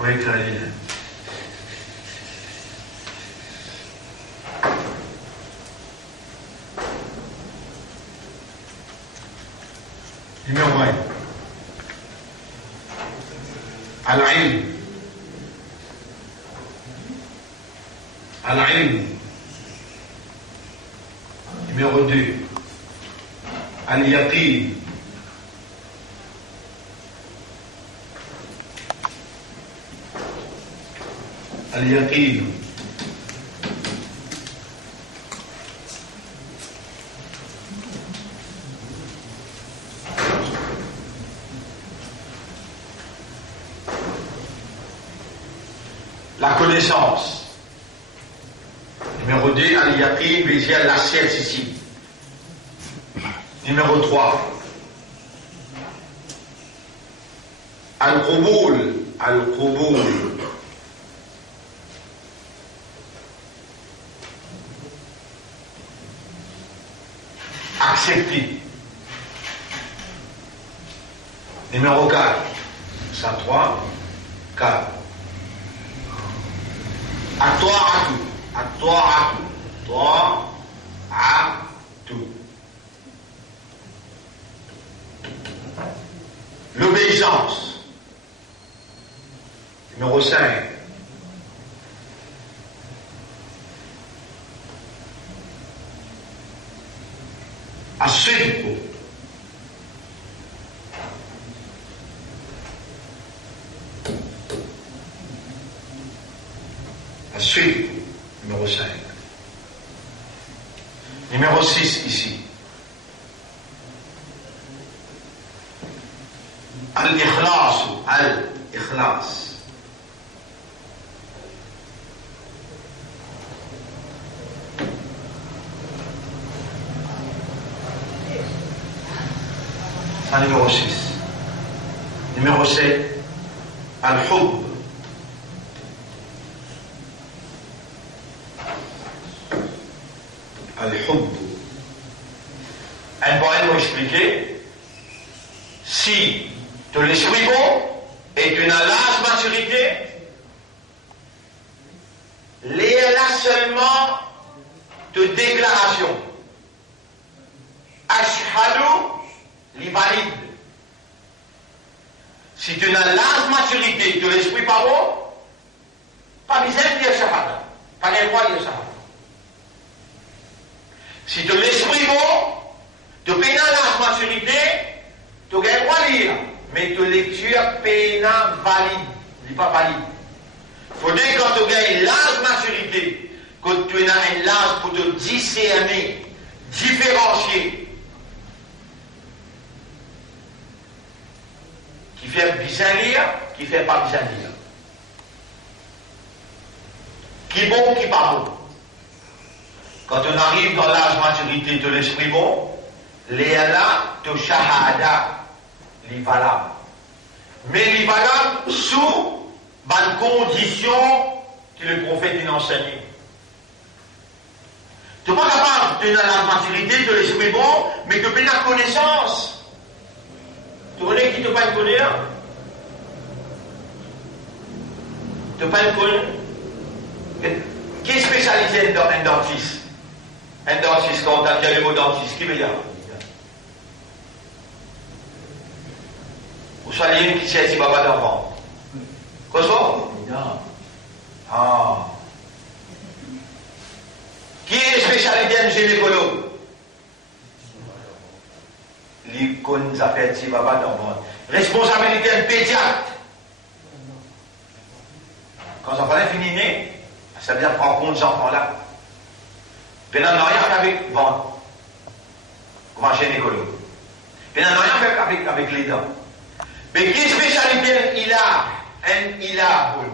Oui, Clarine. Numéro 1. Al-ilm. Al-ilm. Numéro 2. Al-yaqin. Al-yaqin. La connaissance. Numéro 2, al-yaqin, visuel, la certitude. Numéro 3, al-qubul, al-qubul. Accepter. Numéro 4, ça 3, 4. At-ta'atu, at-ta'atu, ta'atu. L'obéissance. Numéro 5. As-sidqu. As-sidqu. Numéro 5. Numéro 6 ici. Al-ikhlas. Al-ikhlas. Ça, numéro 6. Numéro 7. Al-hub. Al-hub. Un poème pour expliquer. Si tu es l'esprit bon et tu n'as l'âge maturité, les là seulement de déclaration. Ashhadu li valide. Si tu n'as l'âge maturité, tu l'esprit pas bon, pas besoin de dire shahada. Pas de droit de dire shahada. Si tu l'esprit bon, tu n'as l'âge maturité, tu as le droit de lire. Mais tu lecture pénal valide. Il n'est pas valide. Il faut dire que quand tu as l'âge maturité, que tu as un âge pour te discerner, différencier, qui fait bien lire, qui fait pas bien lire. Qui bon, qui pas bon. Quand on arrive dans l'âge maturité de l'esprit bon, les là, de shahada, les valables. Mais les valables sous bonne condition que le prophète nous enseigne. Tu n'es pas capable de la maturité de l'esprit bon, mais que tu la connaissance. Tu connais qui te pas connaître? Tu pas connaître? Qui est spécialisé dans un dentiste? Un dentiste, quand on a le mot dentiste, qui veut dire? Vous soyez qui sait si papa d'enfant? Quoi ça? Ah. Qui est spécialité en gynécologue? L'icône s'appelle si papa d'enfant. Responsabilité en pédiatre. Quand ça fallait finir, ça veut dire prendre compte des enfants-là. Puis on n'a rien avec vente, comme un gynécologue. Puis on n'a rien avec les dents. Mais qui est spécialité en ilahun.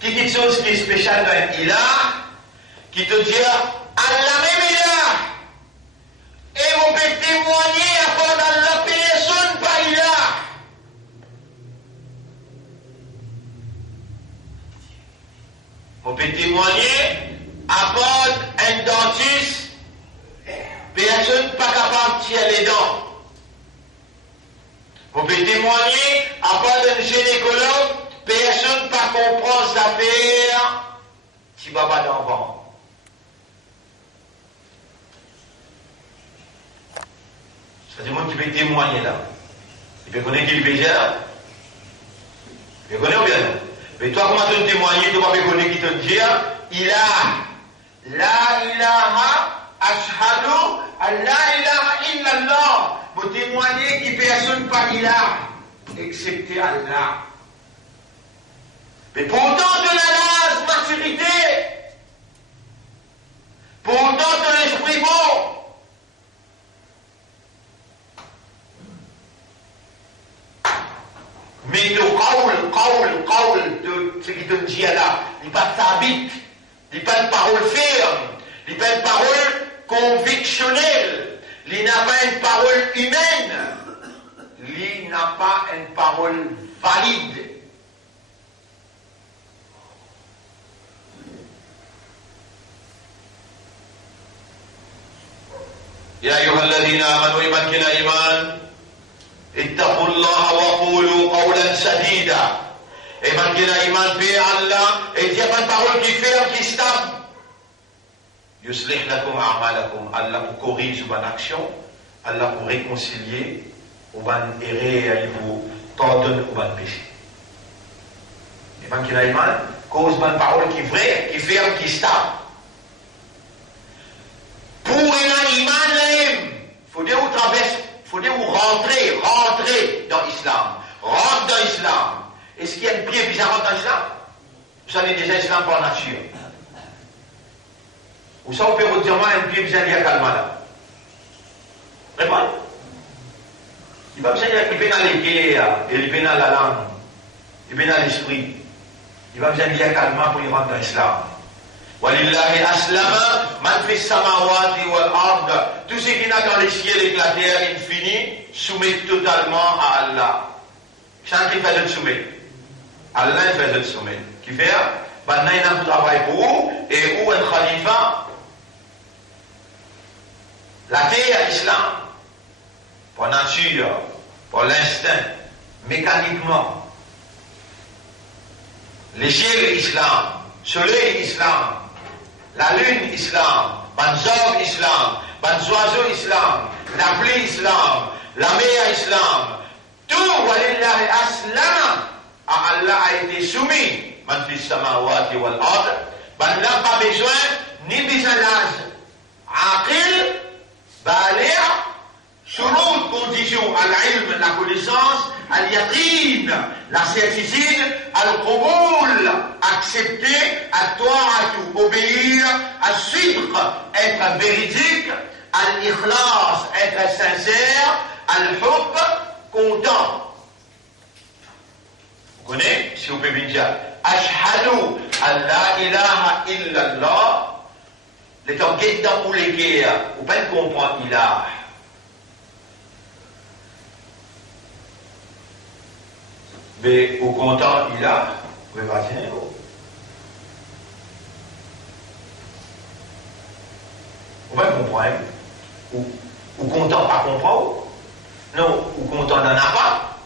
Qui est quelque chose qui est spécial dans un ilah, qui te dit Allah même ilah. Et vous pouvez témoigner à part d'Allah, personne pas ilah. Vous pouvez témoigner à part un dentiste, personne pas capable de tirer les dents. Vous pouvez témoigner à part d'un gynécologue, personne pas comprend sa affaire si papa d'enfant. C'est du monde qui peut témoigner là. Il peut connaître qui le fait faire. Il peut connaître ou bien non? Mais toi, comment tu témoignes, tu ne peux pas connaître qui te dit la ilaha ashhadu la ilaha illallah. Vous témoignez qui personne pas ilah, excepté Allah. Mais pourtant de la base maturité, pourtant de l'esprit bon, mais le qawl de ce qui te dit là, il n'est pas sabit, il n'est pas une parole ferme, il n'est pas une parole convictionnelle, il n'a pas une parole humaine, il n'a pas une parole valide. يا أيها الذين آمنوا إيمان كنا إيمان اتقوا الله وقولوا قولا سديدا. إيمان كنا إيمان في الله إذا من parole qui ferme qui stable. يصلح لكم أعمالكم. Allah vous corrige vos actions, Allah vous réconcilier ou van erreur et vous pardonne ou van péché. Éman kina iman cause van parole qui vraie, qui ferme, qui stable. Pour un iman laïm, faut dire où traverse, faut dire où rentrer dans l'islam. Rentre dans l'islam. Est-ce qu'il y a une pied bizarre dans l'islam? Vous savez déjà l'islam par nature. Ou ça, on peut vous dire, moi, un pied bizarre, il y a calme là. Répondez. Il va me dire, il vient dans les guerres, il vient dans la langue, il vient dans l'esprit. Il va me dire, il y a calme pour y rentrer dans l'islam. Walillahi aslama man fi samawati wal ard. Tout ce qui n'a dans les cieux et la terre infini soumet totalement à Allah. Chacun qui fait le soumet. Allah fait le soumet. Qui fait? Maintenant il a un travail pour vous et où un khalifa. La terre, l'islam, pour nature, pour l'instinct, mécaniquement. Les cieux, l'islam, soleil, l'islam. La lune, islam, banzor, islam, banzoiseau, islam, la pluie, islam, la mer, islam. Tout, walillahi aslam, à Allah a été soumis. Man fi samawati wal ard. Ben n'a pas besoin, ni bisalaz. Aqil, balia, shurut, condition, al-ilm, la connaissance, al-yaqin, la certitude, al-qaboul, accepter, à toi, à tout, obéir, à suivre, être véridique, Al-ikhlas, être sincère. Al-hub, content. Vous connaissez? Si vous pouvez dire, Ashhadu an la ilaha illallah, les temps qui dans pour les guerres, vous ne pouvez pas comprendre ilah. Mais au content ilah, vous pouvez pas dire. Vous pouvez comprendre. Ou content pas comprendre. Non, ou content d'en avoir pas.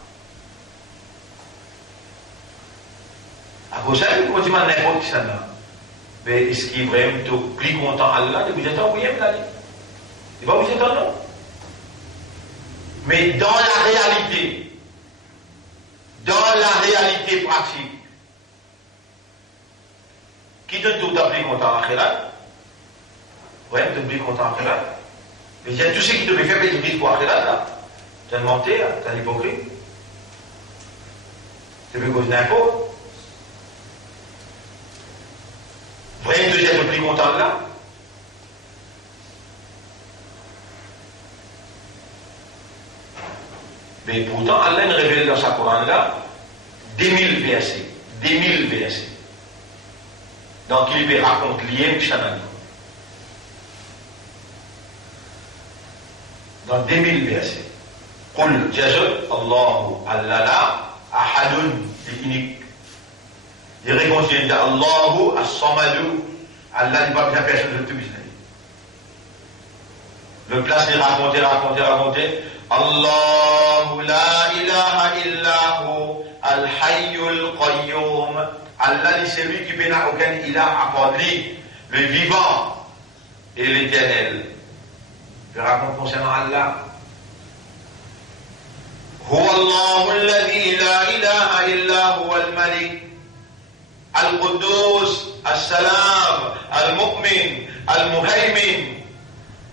À cause de ça, vous dites n'importe qui ça là. Mais est-ce qu'il est vraiment plus content Allah de vous être envoyé là? Il va vous être non. Mais dans la réalité pratique, qui donne tout à plus content à Akhirat? Oui, tu plus content à Akhirat. Mais il y a tout ce qui te fait faire plaisir pour Akhirat là. Tu as menti, tu as l'hypocrite. Tu veux cause d'impôt. Vraiment, tu es plus content là. Mais pourtant, Allah nous révèle dans sa Coran là des mille versets. Donc il peut raconter l'IM chaque année. Dans des mille versets. Qul jazul Allahu allala ahadun unique. Il réconcilie Allahu as-samadu. Allah n'est pas bien personne de tout business. Le place est raconter. Allahu la ilaha illahu al-hayyul qayyum. Allah c'est lui qui n'a aucun ilah à part lui, le vivant et l'éternel. Je raconte concernant Allah. Huwa Allahu alladhi la ilaha illa huwa al-malik al-quddus as-salam al-mu'min al-muhaymin.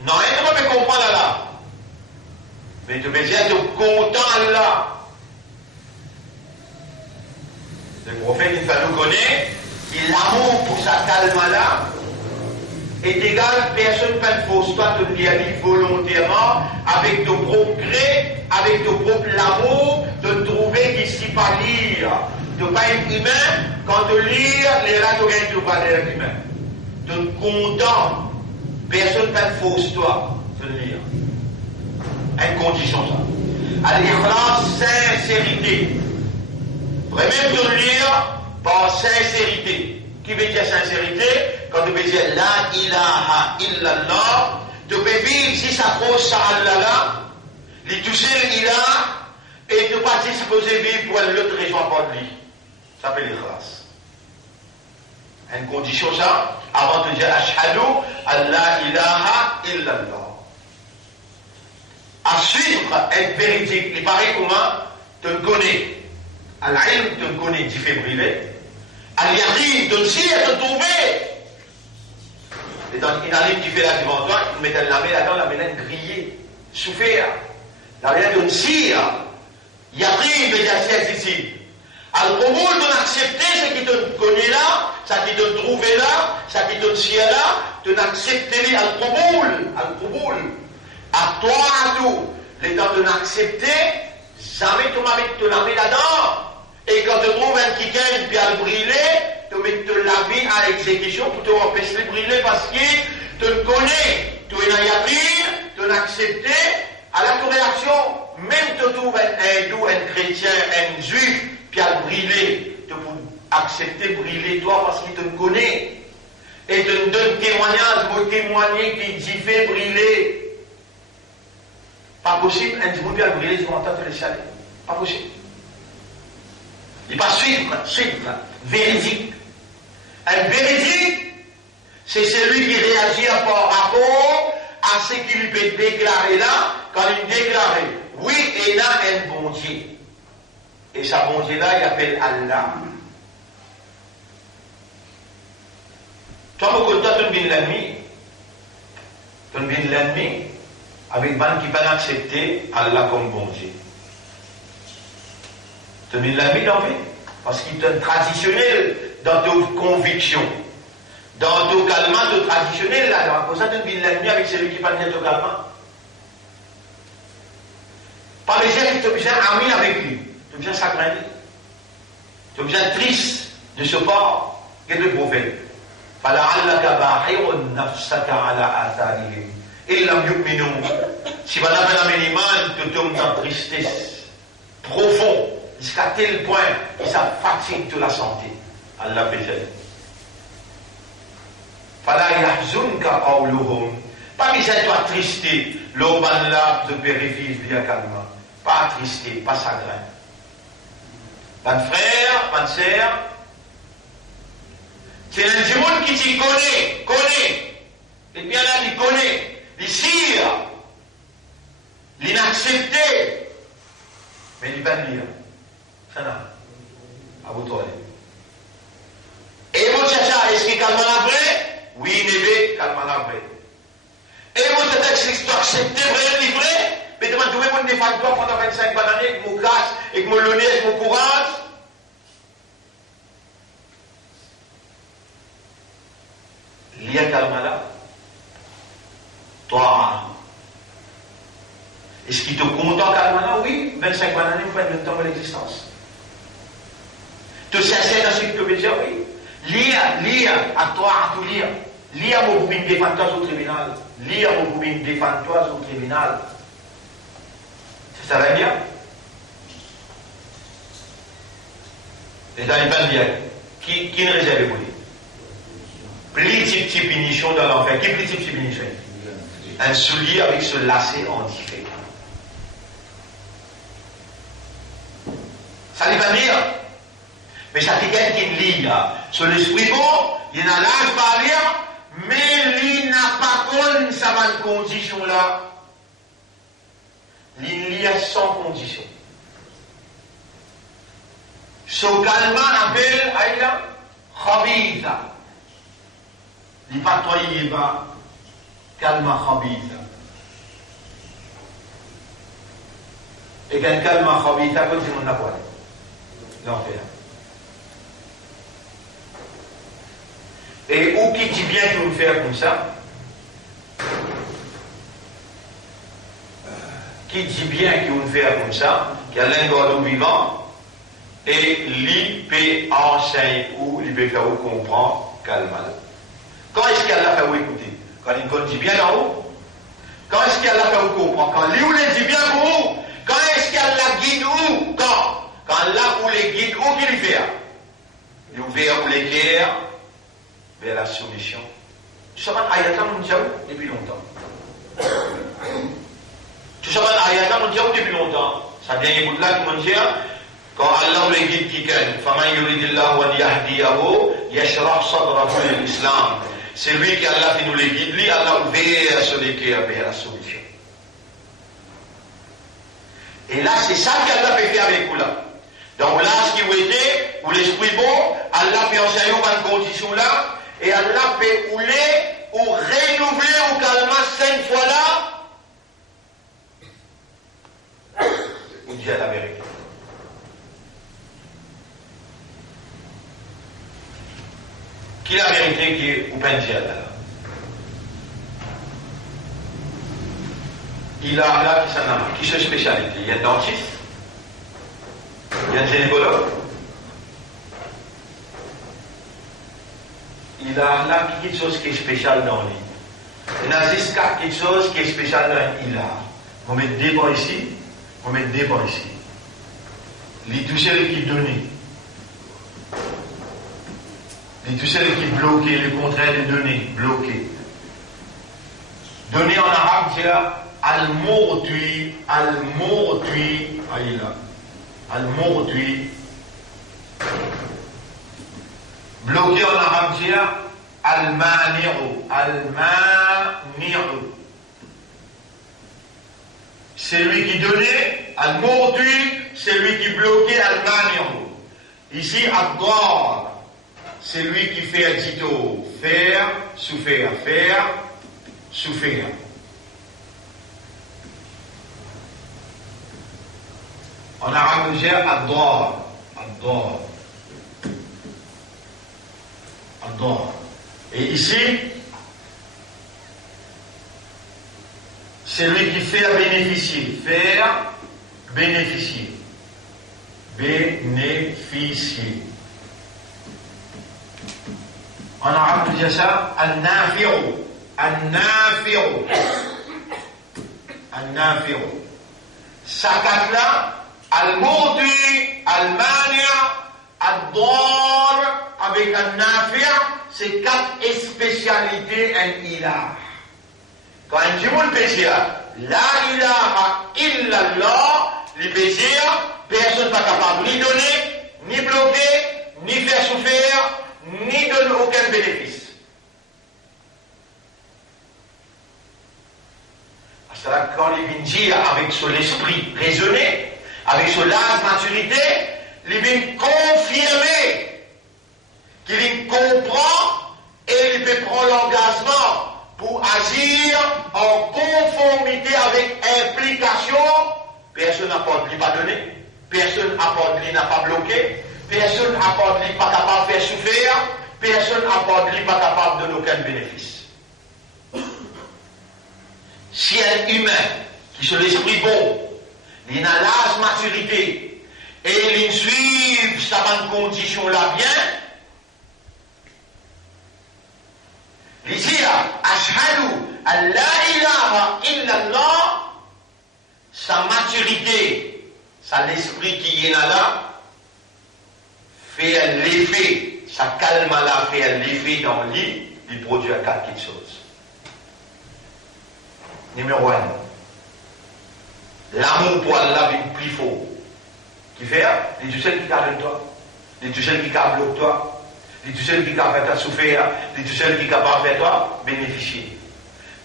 Non, il ne peut pas comprendre là. Mais tu veux dire, tu es content là. Le prophète, il faut nous connaître, et l'amour pour sa calme là est égal, personne ne peut forcer toi de lire volontairement, avec ton propre gré, avec ton propre amour, de trouver qu'ici pas lire. Tu ne pas être humain, quand tu lis, les là, tu ne pas être humain. Tu es content, personne ne peut forcer toi de lire. Une condition ça. Al-ikhlas, sincérité. Vraiment de lire par sincérité. Qui veut dire sincérité? Quand tu veux dire la ilaha illallah, tu peux vivre si ça pose ça Allah là, les toucher l'ilah, et tu ne pas disposer vivre pour l'autre raison à part de lui. Ça s'appelle l'ikhlas. Une condition ça, avant de dire ashhadu an la ilaha illallah. À suivre, être véridique, il paraît comment? Tu le connais. Al-ilm, tu le connais, tu fais brûler. Al-yaqin, tu le sais, tu le trouves. Et dans une alim qui fait là devant toi, tu mets la main là-dedans, la main là, griller, souffrir. La main là, tu le sais. Yaqin, veut dire certitude. Al-qaboul, tu accepter ce qui te connaît là, ce qui te trouve là, ce qui te sait là, tu accepter Al-qaboul. À toi, à tout, les temps de n'accepter, jamais tu mets la main là-dedans. Et quand tu trouves un kiken puis à le brûler, tu mets la vie à l'exécution pour te empêcher de brûler parce que tu le connais. Tu es dans yaqin, tu l'acceptes, à la réaction, même tu trouves un hindou, un chrétien, un juif, puis à le brûler, tu peux accepter brûler toi parce qu'il te connaît. Et tu me donnes témoignage pour témoigner qu'il t'y fait brûler. Pas possible, un dimanche à brûler, ils vont entendre les chalets. Pas possible. Il ne pas suivre, véridique. Un véridique, c'est celui qui réagit par rapport à ce qu'il lui peut déclarer là, quand il déclare, oui, et là, un bon Dieu. Et sa bon Dieu là, il appelle Allah. Toi, mon côté, tu es l'ennemi. Tu es l'ennemi. Avec ban qui peuvent accepter Allah comme bon Dieu. Tu mets la vie dans vie, parce qu'il est traditionnel dans tes convictions, Dans le calma, le traditionnel, là, dans la cause de l'ennemi avec celui qui parle de calma. Par les gens, tu as besoin d'armer avec lui. Tu as besoin de s'agrandir. Tu as besoin de triste, de support, et de prophète. فَلَعَلَّكَ بَاخِعٌ نَفْسَكَ عَلَى آثَارِهِمْ إِن لَّمْ يُؤْمِنُوا. Si vous avez un iman, tu tombes dans la tristesse profond, jusqu'à tel point que ça fatigue toute la santé. Allah fait ça. فَلَا يَحْزُنْكَ قَوْلُهُمْ. Pas besoin de t'attrister, l'orban là de périphérie bien calme. Pas attristé, pas chagrin. Pas de frère, pas de sœur. C'est un monde qui t'y connaît. Et bien là, il connaît, il sire, l'inaccepté. Mais il va dire, ça n'a, à vous tourner. Et mon chacha, est-ce qu'il calme l'après? Oui, bébé, calme l'après. Et mon chacha, est-ce que tu acceptes vrai, vrai? Mais demande, tu veux me défendre toi pendant 25 années avec mon casse, avec mon lonnet, avec mon courage? Lia calmala. Toi. Est-ce qu'il te content calmala? Oui, 25 années, vous faites le temps de l'existence. Tu sais dans ce que tu veux dire? Oui. Lia, à toi, à tout lire. Lia, mon boubine, défends-toi au tribunal. Lia, mon boubine, défends-toi au tribunal. Ça va bien? Et dans les bandes, qui ne réserve pour lui? Petit punition dans l'enfer. Qui petit punition? Un soulier avec ce lacet anti-fait. Ça ne veut pas dire. Mais ça fait quelqu'un qui lit sur l'esprit bon, il n'a l'âge pas lire, mais il n'a pas connu sa bonne condition là. Il lit sans condition. Ce calma appelle Aïla Khabitha. Il pas toi, il va calma Khabitha. Et quand calma Khabitha, quand c'est mon appel. L'enfer. Et où qui dit bien qu'il faut faire comme ça? Qui dit bien qu'il faut faire comme ça? Qu'il y a l'ingordon vivant et l'IP enseigne ou l'IP fait ou comprend calme. Quand est-ce qu'il y a la fait ou écouter? Quand il dit bien en haut? Quand est-ce qu'il y a la fait ou comprend? Quand lui ou les dit bien pour où? Quand est-ce qu'il y a la guide où? Quand là où les guide où qu'il fait? Il ouvert ou l'équerre vers la soumission. Tu sais pas, Ayatollah Moundiaou depuis longtemps. Tu sais pas, Ayatollah Moundiaou depuis longtemps. Ça vient écouter là qui m'ont dit, quand Allah les guide qui gagne, فَمَنْ يُرِدِ اللَّهُ أَنْ يَهْدِيَهُ يَشْرَحْ صَدْرَهُ لِلْإِسْلَامِ. C'est lui qui Allah qui nous les guide, lui Allah ouvert sur l'équerre vers la soumission. Et là, c'est ça qu'Allah fait faire avec vous là. Donc là, ce qui vous était, ou l'esprit bon, Allah fait enseigner une condition là, et Allah fait rouler ou renouveler ou calmer 5 fois là. Ou dire la vérité. Qui est la vérité qui est ou pas dire là? Il a là qui se spécialité. Il y a un dentiste, il y a un gynécologue. Il a là quelque chose qui est spécial dans lui. Il y a quelque chose qui est spécial dans il a. On met des bords ici, on met des bords ici. Les tout celles qui donnent. Les tout celles qui bloquent, le contraire de donner, bloquer. Donner en arabe, c'est al-murtui, aïla. Al-murtui. Bloqué en arabe, c'est al-mani'u. Al-mani'u. C'est lui qui donnait, al-murtui, c'est lui qui bloquait, al-mani'u. Ici, ad-dar, c'est lui qui fait un dito, faire, souffrir, faire, souffrir. En arabe, on gère ad-dar. Ad-dar. Ad-dar. Et ici, c'est lui qui fait bénéficier. Faire bénéficier. Bénéficier. En arabe, on dit ça, al-nafi'u. Al-nafi'u. Al-nafi'u. Sakat là, al-murdi, al-mani', al-dar, avec al-nafi', c'est 4 spécialités en ilah. Quand un monde peut dire la ilaha illallah, il peut dire personne n'est pas capable ni donner, ni bloquer, ni faire souffrir, ni donner aucun bénéfice. C'est là quand il vient dire avec son esprit raisonné, avec son large maturité, il vient confirmer qu'il comprend et il peut prendre l'engagement pour agir en conformité avec implication. Personne n'apporte, il n'a pas donné. Personne n'apporte, il n'a pas bloqué. Personne n'apporte, il n'est pas capable de faire souffrir. Personne n'apporte, il n'est pas capable de donner aucun bénéfice. Si un humain qui a l'esprit bon, il a l'âge maturité et il suit cette condition là bien, il dit ashhadu an la ilaha illallah, sa maturité, sa l'esprit qui est là, fait l'effet, sa calme là fait l'effet dans le lit, il produit quelque chose. Numéro 1, l'amour pour Allah est plus fort. Qui fait, il est tout seul qui garde toi, il est tout seul qui bloque toi, il est tout seul qui fait ta souffrir, il est tout seul qui est capable de faire toi bénéficier.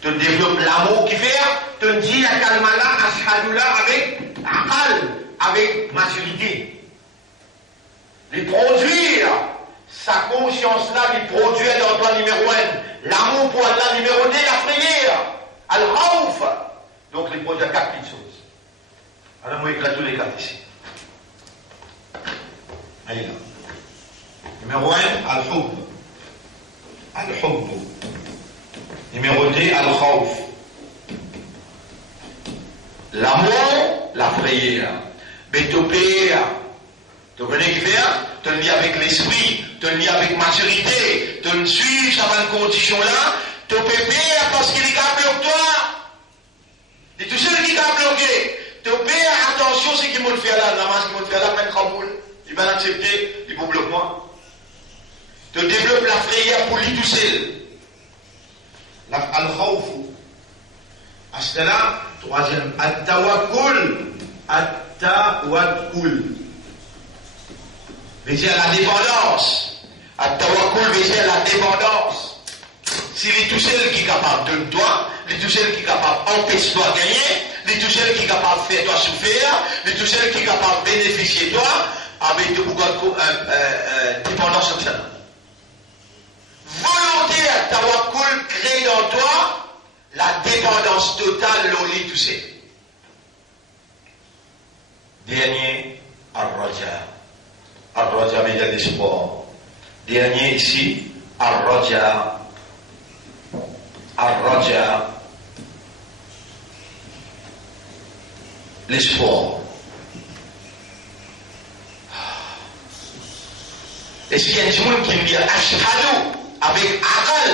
Tu développes l'amour qui fait, tu dis à Kalmala, Ashhadu là avec akal, avec maturité. Les produire, sa conscience là, les produire dans toi numéro 1, l'amour pour Allah numéro 2, la prière. Al-Khawf. Donc, il pose 4 petites choses. Alors, moi, j'écris tous les 4 ici. Allez là. Numéro 1, Al-Hub. Al-Hub. Numéro 2, Al-Khawf. L'amour, la prière. Mais tu payes. Tu connais qui fait? Tu le lis avec l'esprit, tu le lis avec maturité, tu le suis dans cette condition-là. Tu peux payer parce qu'il est capable de toi. Et tout seul qui est bloqué. Tu payes attention ce qu'il m'a fait là, la masse qu'il m'a fait là, mettre en boule. Il va l'accepter, il vous bloque moi. Tu développes la prière pour lui tout seul. Al-Khawf. À ce là, troisième, At-Tawakkul. At-Tawakkul. Veut dire la dépendance. At-Tawakkul veut dire la dépendance. S'il est tout seul qui est capable de toi, il est tout seul qui est capable d'empêcher toi de gagner, il est tout seul qui est capable de faire toi souffrir, il est tout seul qui est capable de bénéficier de toi, avec de beaucoup de dépendance comme ça. Volonté à tawakkul crée dans toi la dépendance totale, l'oli tout seul. Dernier, Ar-Raja. Ar-Raja veut dire l'espoir. Dernier ici, Ar-Raja. Ar-Raja, l'espoir. Est-ce qu'il y a des gens qui me disent Ashhadu avec Akal,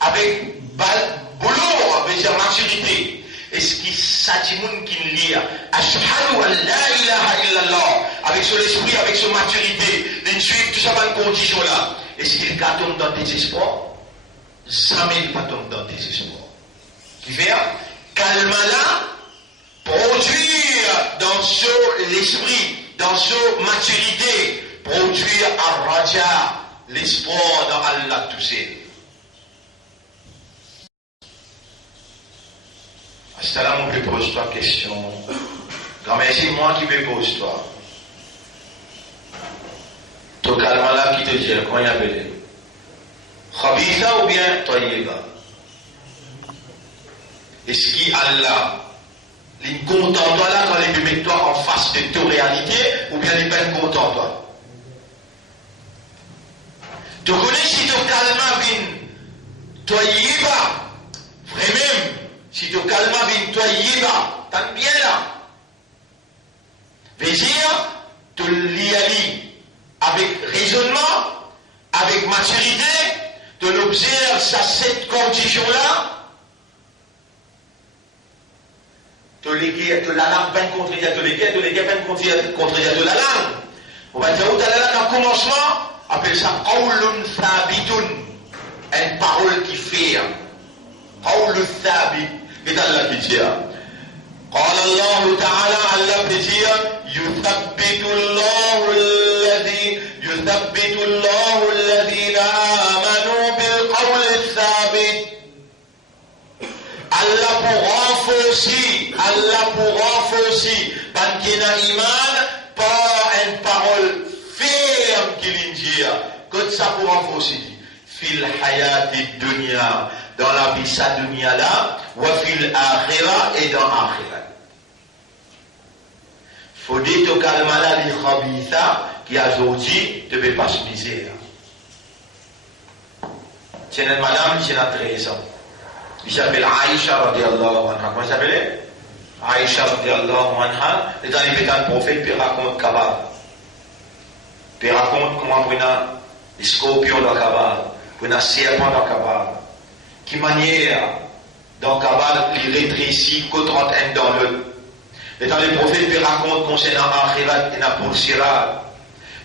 avec boulot, avec sa maturité? Est-ce qu'il y a des gens qui me disent Ashhadu an la ilaha illallah, avec son esprit, avec sa maturité, de suivre tout ça dans une condition là? Est-ce qu'il tombe dans tes espoirs? Jamais il ne va tomber dans tes espoirs. Qui fait calme-la, produire dans son l'esprit, dans son maturité, produire ar-raja, l'espoir dans Allah tout seul. C'est là où je pose toi question. Non mais c'est moi qui me pose toi. Ton calme-la qui te dit, comment il appelle? Khabitha ou bien Tayyiba? Est-ce qu'Allah, il est content toi là quand il met toi en face de ta réalité ou bien il n'est pas content toi? Tu connais si ton calme vient Toyiba, vraiment, si tu calmes bien Toyiba, t'as bien là. Vésir, tu l'y avec raisonnement, avec maturité, tu l'observes à cette condition-là. Tu la langue bien contredire de l'équerre, tu l'équerre bien contredire de la langue. On va dire où tu as la langue en commencement, appelle ça qawlun thabitun, une parole qui fait. Qawlun thabit, c'est Allah qui dit. قال الله تعالى على بجيا يثبت الله الذين آمنوا بالقول الثابت. Allah pour renforcer parce qu'il a iman par une parole ferme qu'il dit que ça pour renforcer fil hayati dunya dans la vie sa dunya là wa fil akhirah et dans akhirah. Faut dire que le malade khabitha qui a aujourd'hui ne peut pas se misère. C'est une madame qui a 13 ans. Il s'appelle Aïcha radiallahu anha. Comment il s'appelait? Aïcha radiallahu anha. Et dans les pétales prophètes, puis raconte Kabbal. Puis raconte comment on a des scorpions dans Kabbal, on a des serpents dans Kabbal. Qui manière dans Kabbal, il rétrécit qu'au 31 dans l'autre. Et dans les prophètes, puis raconte concernant Akhirat et Napur Sirat.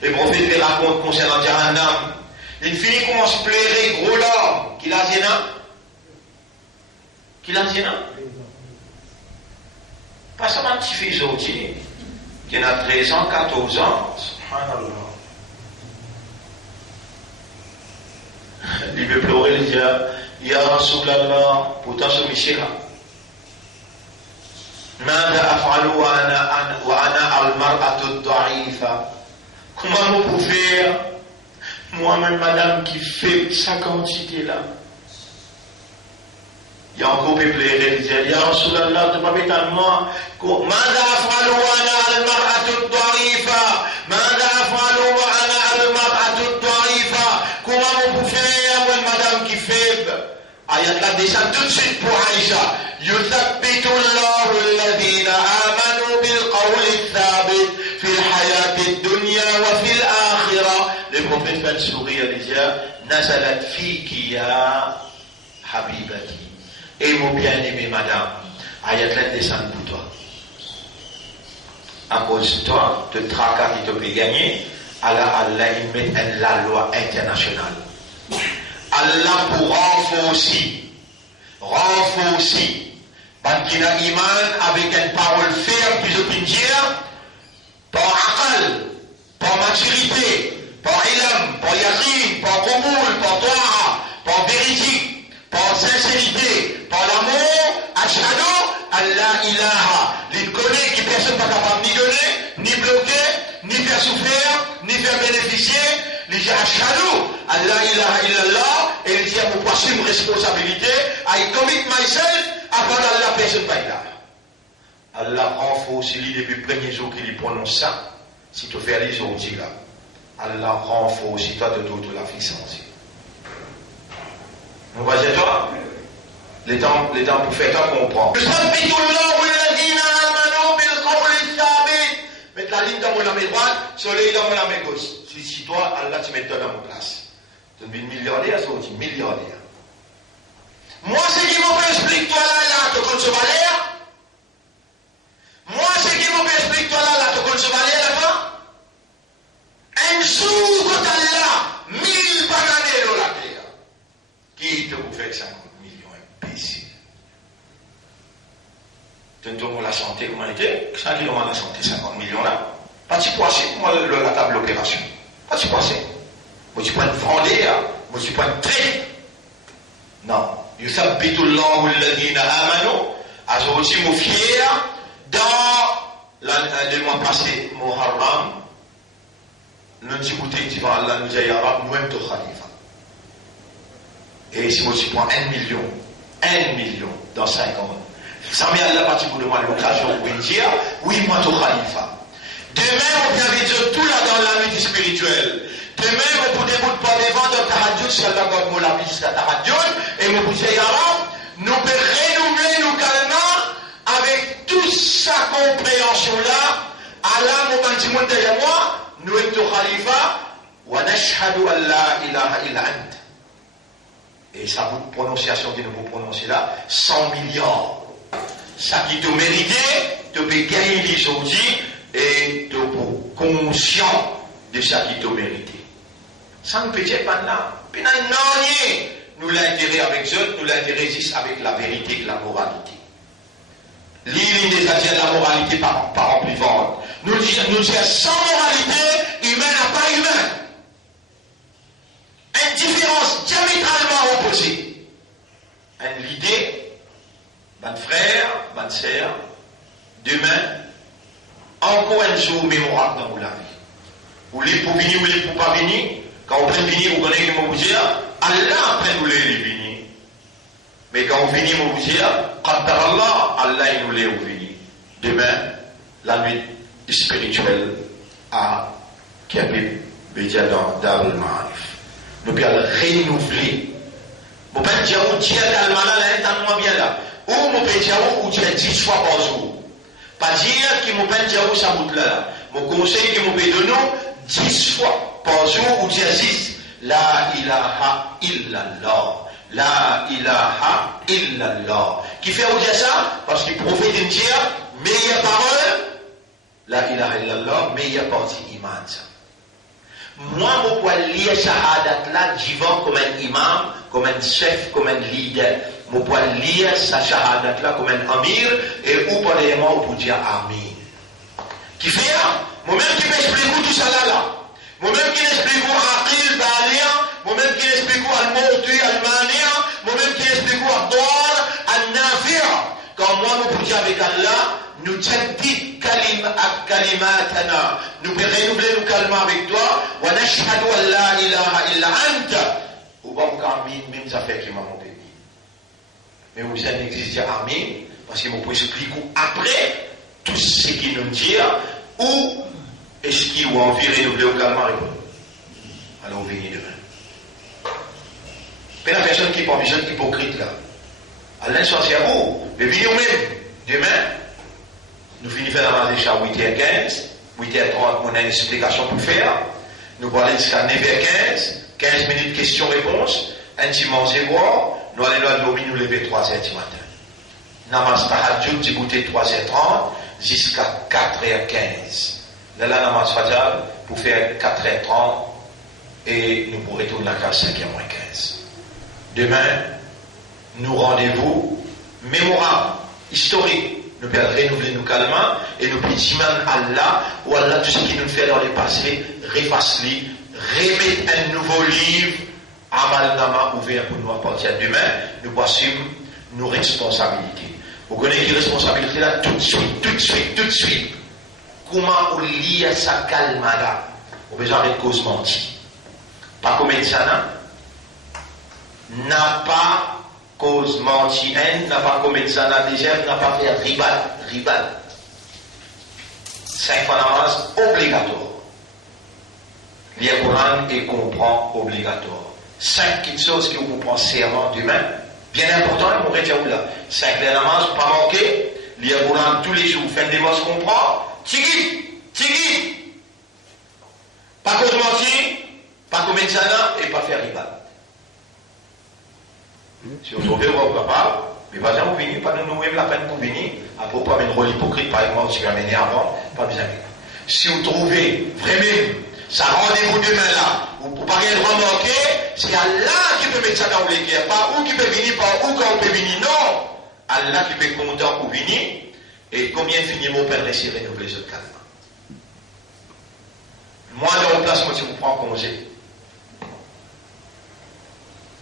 Les prophètes, puis raconte concernant Jahannam. Il finit comment se plairait gros l'homme. Qui l'a dit, non? Qui l'a dit, non? Pas seulement un petit fils aujourd'hui, qui a 13 ans, 14 ans. Subhanallah. Il veut pleurer, il dit, Ya Rasulallah, pourtant ce monsieur-là. ماذا أفعل وأنا المرأة الضعيفة? Comment vous pouvez faire? Moi-même, madame, qui fait sa quantité-là. Il y a encore peuple il dit, Ya Rasulallah, tu ne peux pas mettre à moi. ماذا أفعل وأنا المرأة الضعيفة? ماذا أفعل وأنا المرأة الضعيفة? Comment vous pouvez faire, moi, madame, qui fait? Ayat la descend tout de suite pour Aïcha. يثبت الله الذين آمنوا بالقول الثابت في الحياة الدنيا وفي الآخرة. Le prophète fait sourire et dit نزلت فيك يا حبيبتي. Et mon bien-aimé madame, ayat la descend pour toi. À cause de toi, de tracas qui te peut gagner, Allah il met la loi internationale. Allah pour renforcer. Parce qu'il a iman avec une parole ferme, plus de dire, par aqal, par maturité, par ilm, par yaqin, par qaboul, par to'a, par vérité, par sincérité, par l'amour, ashhadu an la ilaha. Il connaît que personne n'est pas capable ni donner, ni bloquer, ni faire souffrir, ni faire bénéficier. Il dit ashhadu an la ilaha illallah, et il dit à mon poisson une responsabilité, I commit myself. Avant Allah, personne pas là. Allah renforce lui depuis le premier jour qu'il prononce ça. Si tu fais les jours là, Allah renforce toi de toute la puissance. Vous voyez toi? Les temps pour faire toi comprendre. Mettre la ligne dans mon main droite, soleil dans mon main gauche. Si toi, Allah, tu mets toi dans mon place. Tu es une milliardaire, ça aussi, milliardaire. Moi, c'est qui m'ont expliqué toi là, tu comptes se balayer. Moi, c'est qui m'ont expliqué toi là, tu comptes se balayer là-bas. Un jour, quand t'as là, 1000 bananes dans la terre. Qui te vous fait 50 millions, imbécile? Tu ne donnes la santé, comment elle était? 5 kilomètres de la santé, 50 millions là. Pas de poisson, moi, la table d'opération. Pas de poisson. Moi, tu prends une vendée, moi, tu prends une traite. Non. يثبت الله الذين آمنوا. Aujourd'hui, mon fier, dans le mois passé, Muharram, nous disons que Allah nous a dit nous aimons ton khalifa. Et si moi, tu prends 1 million dans 5 ans, ça met Allah parti pour demander l'occasion pour dire oui, moi, ton khalifa. Demain, on vient de dire tout là dans la vie spirituelle. Demain, vous pouvez vous pas devant dans ta radio, si Allah va vous la vie, ta radio, et mon boucher arabe, nous pouvons renouveler nos calmants avec toute sa compréhension-là. Allah, mon bâtiment derrière moi, nous sommes au Khalifa, wa nashhadu an la ilaha illa ant. Et sa prononciation que nous vous prononcez là, 100 milliards. Ça qui te mérite, te peut gagner aujourd'hui et te pour conscient de ça qui te mérite. Ça ne peut pas là. Puis nous l'intérêt avec eux, nous l'intérêt juste avec la vérité et la moralité. L'île des Asiens, la moralité par amplivante. Nous disons sans moralité, humain n'a pas humain. Une différence diamétralement opposée. L'idée, mon frère, ma sœur, demain, encore un jour mémorable dans la vie. Vous voulez pour venir, vous voulez pour pas venir. Quand on peut venir, vous connaissez mon bouger, Allah après nous les venir. Mais quand on finit mon bouger, Allah il nous les venir. Demain, la nuit spirituelle à Kabib, Bédia dans Darul Ma'arif. Nous pouvons renouveler. Vous pouvez dire où Dieu est Almana, là, bien là. Ou vous pouvez dire où Dieu est 10 fois par jour. Pas dire qu'il vous peut dire où ça bout là. Mon conseil qu'il vous peut donner 10 fois par jour où Dieu dit La ilaha illallah. La ilaha illallah. Qui fait où dire ça? Parce qu'il prophète de dire meilleure parole. La ilaha illallah, meilleure partie iman. Moi, je peux lire Shahadat là, vivant comme un imam, comme un chef, comme un leader. Je peux lire sa Shahadat là comme un amir, et ou par les mots pour dire Amin. Qui fait moi-même qui m'explique tout ça là. Moi-même qui m'explique Aqil, Balia, moi-même qui m'explique Al-Mawti, Al-Mania, moi-même qui m'explique Al-Dwar, Al-Nafir. Quand moi, je peux dire avec Allah, nous tjadid kalimatana. Nous pouvons renouveler nos calmants avec toi. Wa nashhadu an la ilaha illa anta. Ou pas amin, même ça fait qui m'a monté. Mais vous savez n'existe amin, parce que vous pouvez expliquer après tout ce qui nous dit, ou est-ce qu'il ou envie de renouveler au calmant répond. Alors on vient demain. Mais la personne qui parle, jeune hypocrite là. Allah soit à vous, mais venez nous-mêmes. Demain, nous finissons la marche déjà à 8h15, 8h30, on a une explication pour faire. Nous allons aller jusqu'à 9h15, 15 minutes questions-réponses, intimement zéro, nous allons dormir, nous lever 3h du matin. Namas tahajjud, débouté 3h30 jusqu'à 4h15. Là, namas fajr pour faire 4h30 et nous pourrons retourner à la 5h15. Demain, nous rendez-vous mémorable, historique. Nous pouvons renouveler nos calmants et nous pouvons dire Allah, ou Allah, tout ce qui nous fait dans le passé, refasse-le, remettre un nouveau livre, Amal Nama ouvert pour nous à partir de demain, nous passons nos responsabilités. Vous connaissez les responsabilités là tout de suite. Comment on lit sa calme là? On a besoin de cause mentie. Pas comme ça, n'a pas cause menti, n'a pas commis ça dans le désert, n'a pas fait rival. 5 fois namaz obligatoire. Lire le Coran et comprend obligatoire. 5 petites choses que vous comprenez serment demain, bien important, on va dire là. 5 les namaz, pas manquer, lire le Coran tous les jours, fin de dimanche comprend, tigui. Pas cause menti, pas commis ça et pas faire rival. Si vous trouvez votre papa, mais pas jamais venir, pas de nous même la peine pour venir, à propos d'un rôle hypocrite, par exemple, si vous amenez avant, pas besoin. Si vous trouvez vraiment, ça rendez-vous demain là, ou pas rien de remarquer, c'est Allah qui peut mettre ça dans les guerres, pas où qui peut venir, pas où quand on peut venir, non. Allah qui peut content pour venir, et combien finit mon père d'essayer de renouveler ce calme. Moi, dans le placement, si vous prenez congé,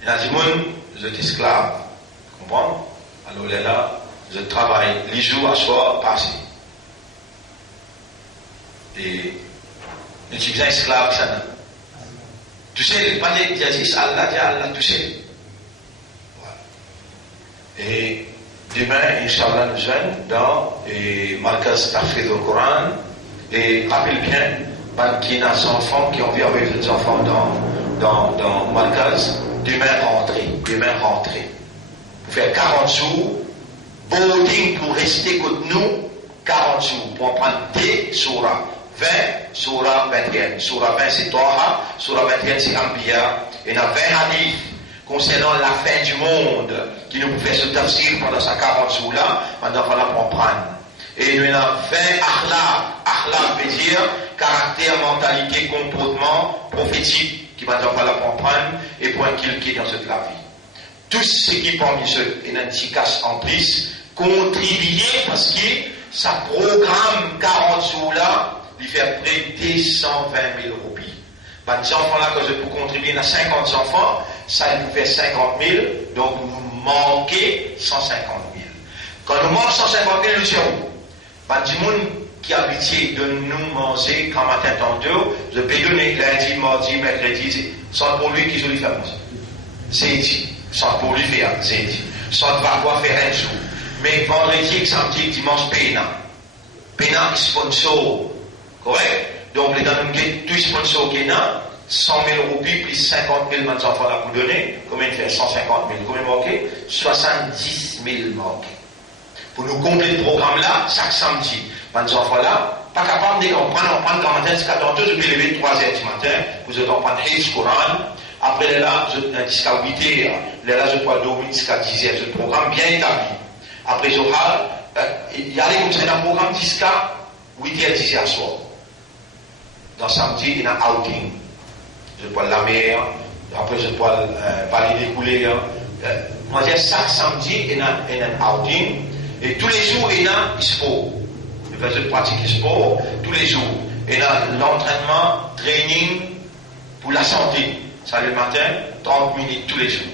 il y a des gens, vous êtes esclave, vous comprenez? Alors là, je travaille les jours à soir, passé. Et nous sommes esclaves, ça n'a. Tu sais, pas de Yazis, Allah, tu sais. Voilà. Et demain, Inch'Allah, nous sommes dans Markaz Tahfidh al-Coran. Et rappelle bien, qu'il y a des enfants qui ont vu avec les enfants dans Markaz. Demain rentrée. Pour faire 40 jours, boarding pour rester contre nous, 40 jours, pour prendre des surah. 20, surah 21. Surah 20 c'est Torah, surah 21 c'est Anbiya. Et dans 20 hadiths concernant la fin du monde, qui nous fait ce tafsir pendant ces 40 jours là, maintenant il va la comprendre. Et nous avons 20 akhlaq. Akhlaq veut dire caractère, mentalité, comportement prophétique, qui maintenant va la comprendre, et pour inculquer dans cette la vie. Tous ceux qui parmi ceux, et dans casse en plus, contribuer parce que ça programme 40 jours là, il fait près de 120 000 roupies. Les enfants là, quand je peux contribuer à 50 enfants, ça nous fait 50 000, donc nous manquons 150 000. Quand nous manquons 150 000, nous sommes où? Les gens qui habituent de nous manger quand matin tantôt, je peux donner lundi, mardi, mercredi, sans pour lui qui je lui fais manger. C'est dit. Sans pour lui faire, c'est dit. Sans parfois faire un jour. Mais vendredi, samedi, dimanche, payant. Payant sponsor. Correct? Donc, les gens tous les sponsors qui sont 100 000 roupies plus 50 000 enfants là pour donner. Combien il fait? 150 000. Combien marqué? 70 000 marqués. Pour nous compléter le programme là, chaque samedi, les enfants là, pas capable de comprendre, on prend quand matin jusqu'à tantôt, je vais lever 3 h du matin, vous allez prendre le Coran. Après là, jusqu'à 8 h, là, je peux dormir jusqu'à 10 h, ce programme bien établi. Après, il y a un programme jusqu'à 8 h, 10 h soir. Dans samedi, il y a un outing. Je peux la mer, après je peux parler des couleurs. Moi, chaque samedi, il y a un outing. Et tous les jours, il y a un sport. Je pratique le sport tous les jours. Il y a l'entraînement, training pour la santé. Ça le matin, 30 minutes tous les jours.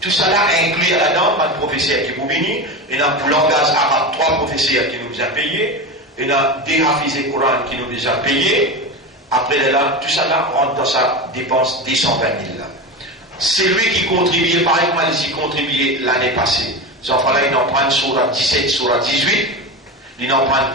Tout ça là inclut là-dedans un professeur qui vous bénit. Il y a pour langage arabe 3 professeurs qui nous ont payés. Il y a des hafizés Coran qui nous ont payés. Après là, tout ça là rentre dans sa dépense des 120 000 là. C'est lui qui contribuait, par exemple, il contribuait l'année passée. Les enfants là, ils en prennent sur la 17, sur la 18, ils en prennent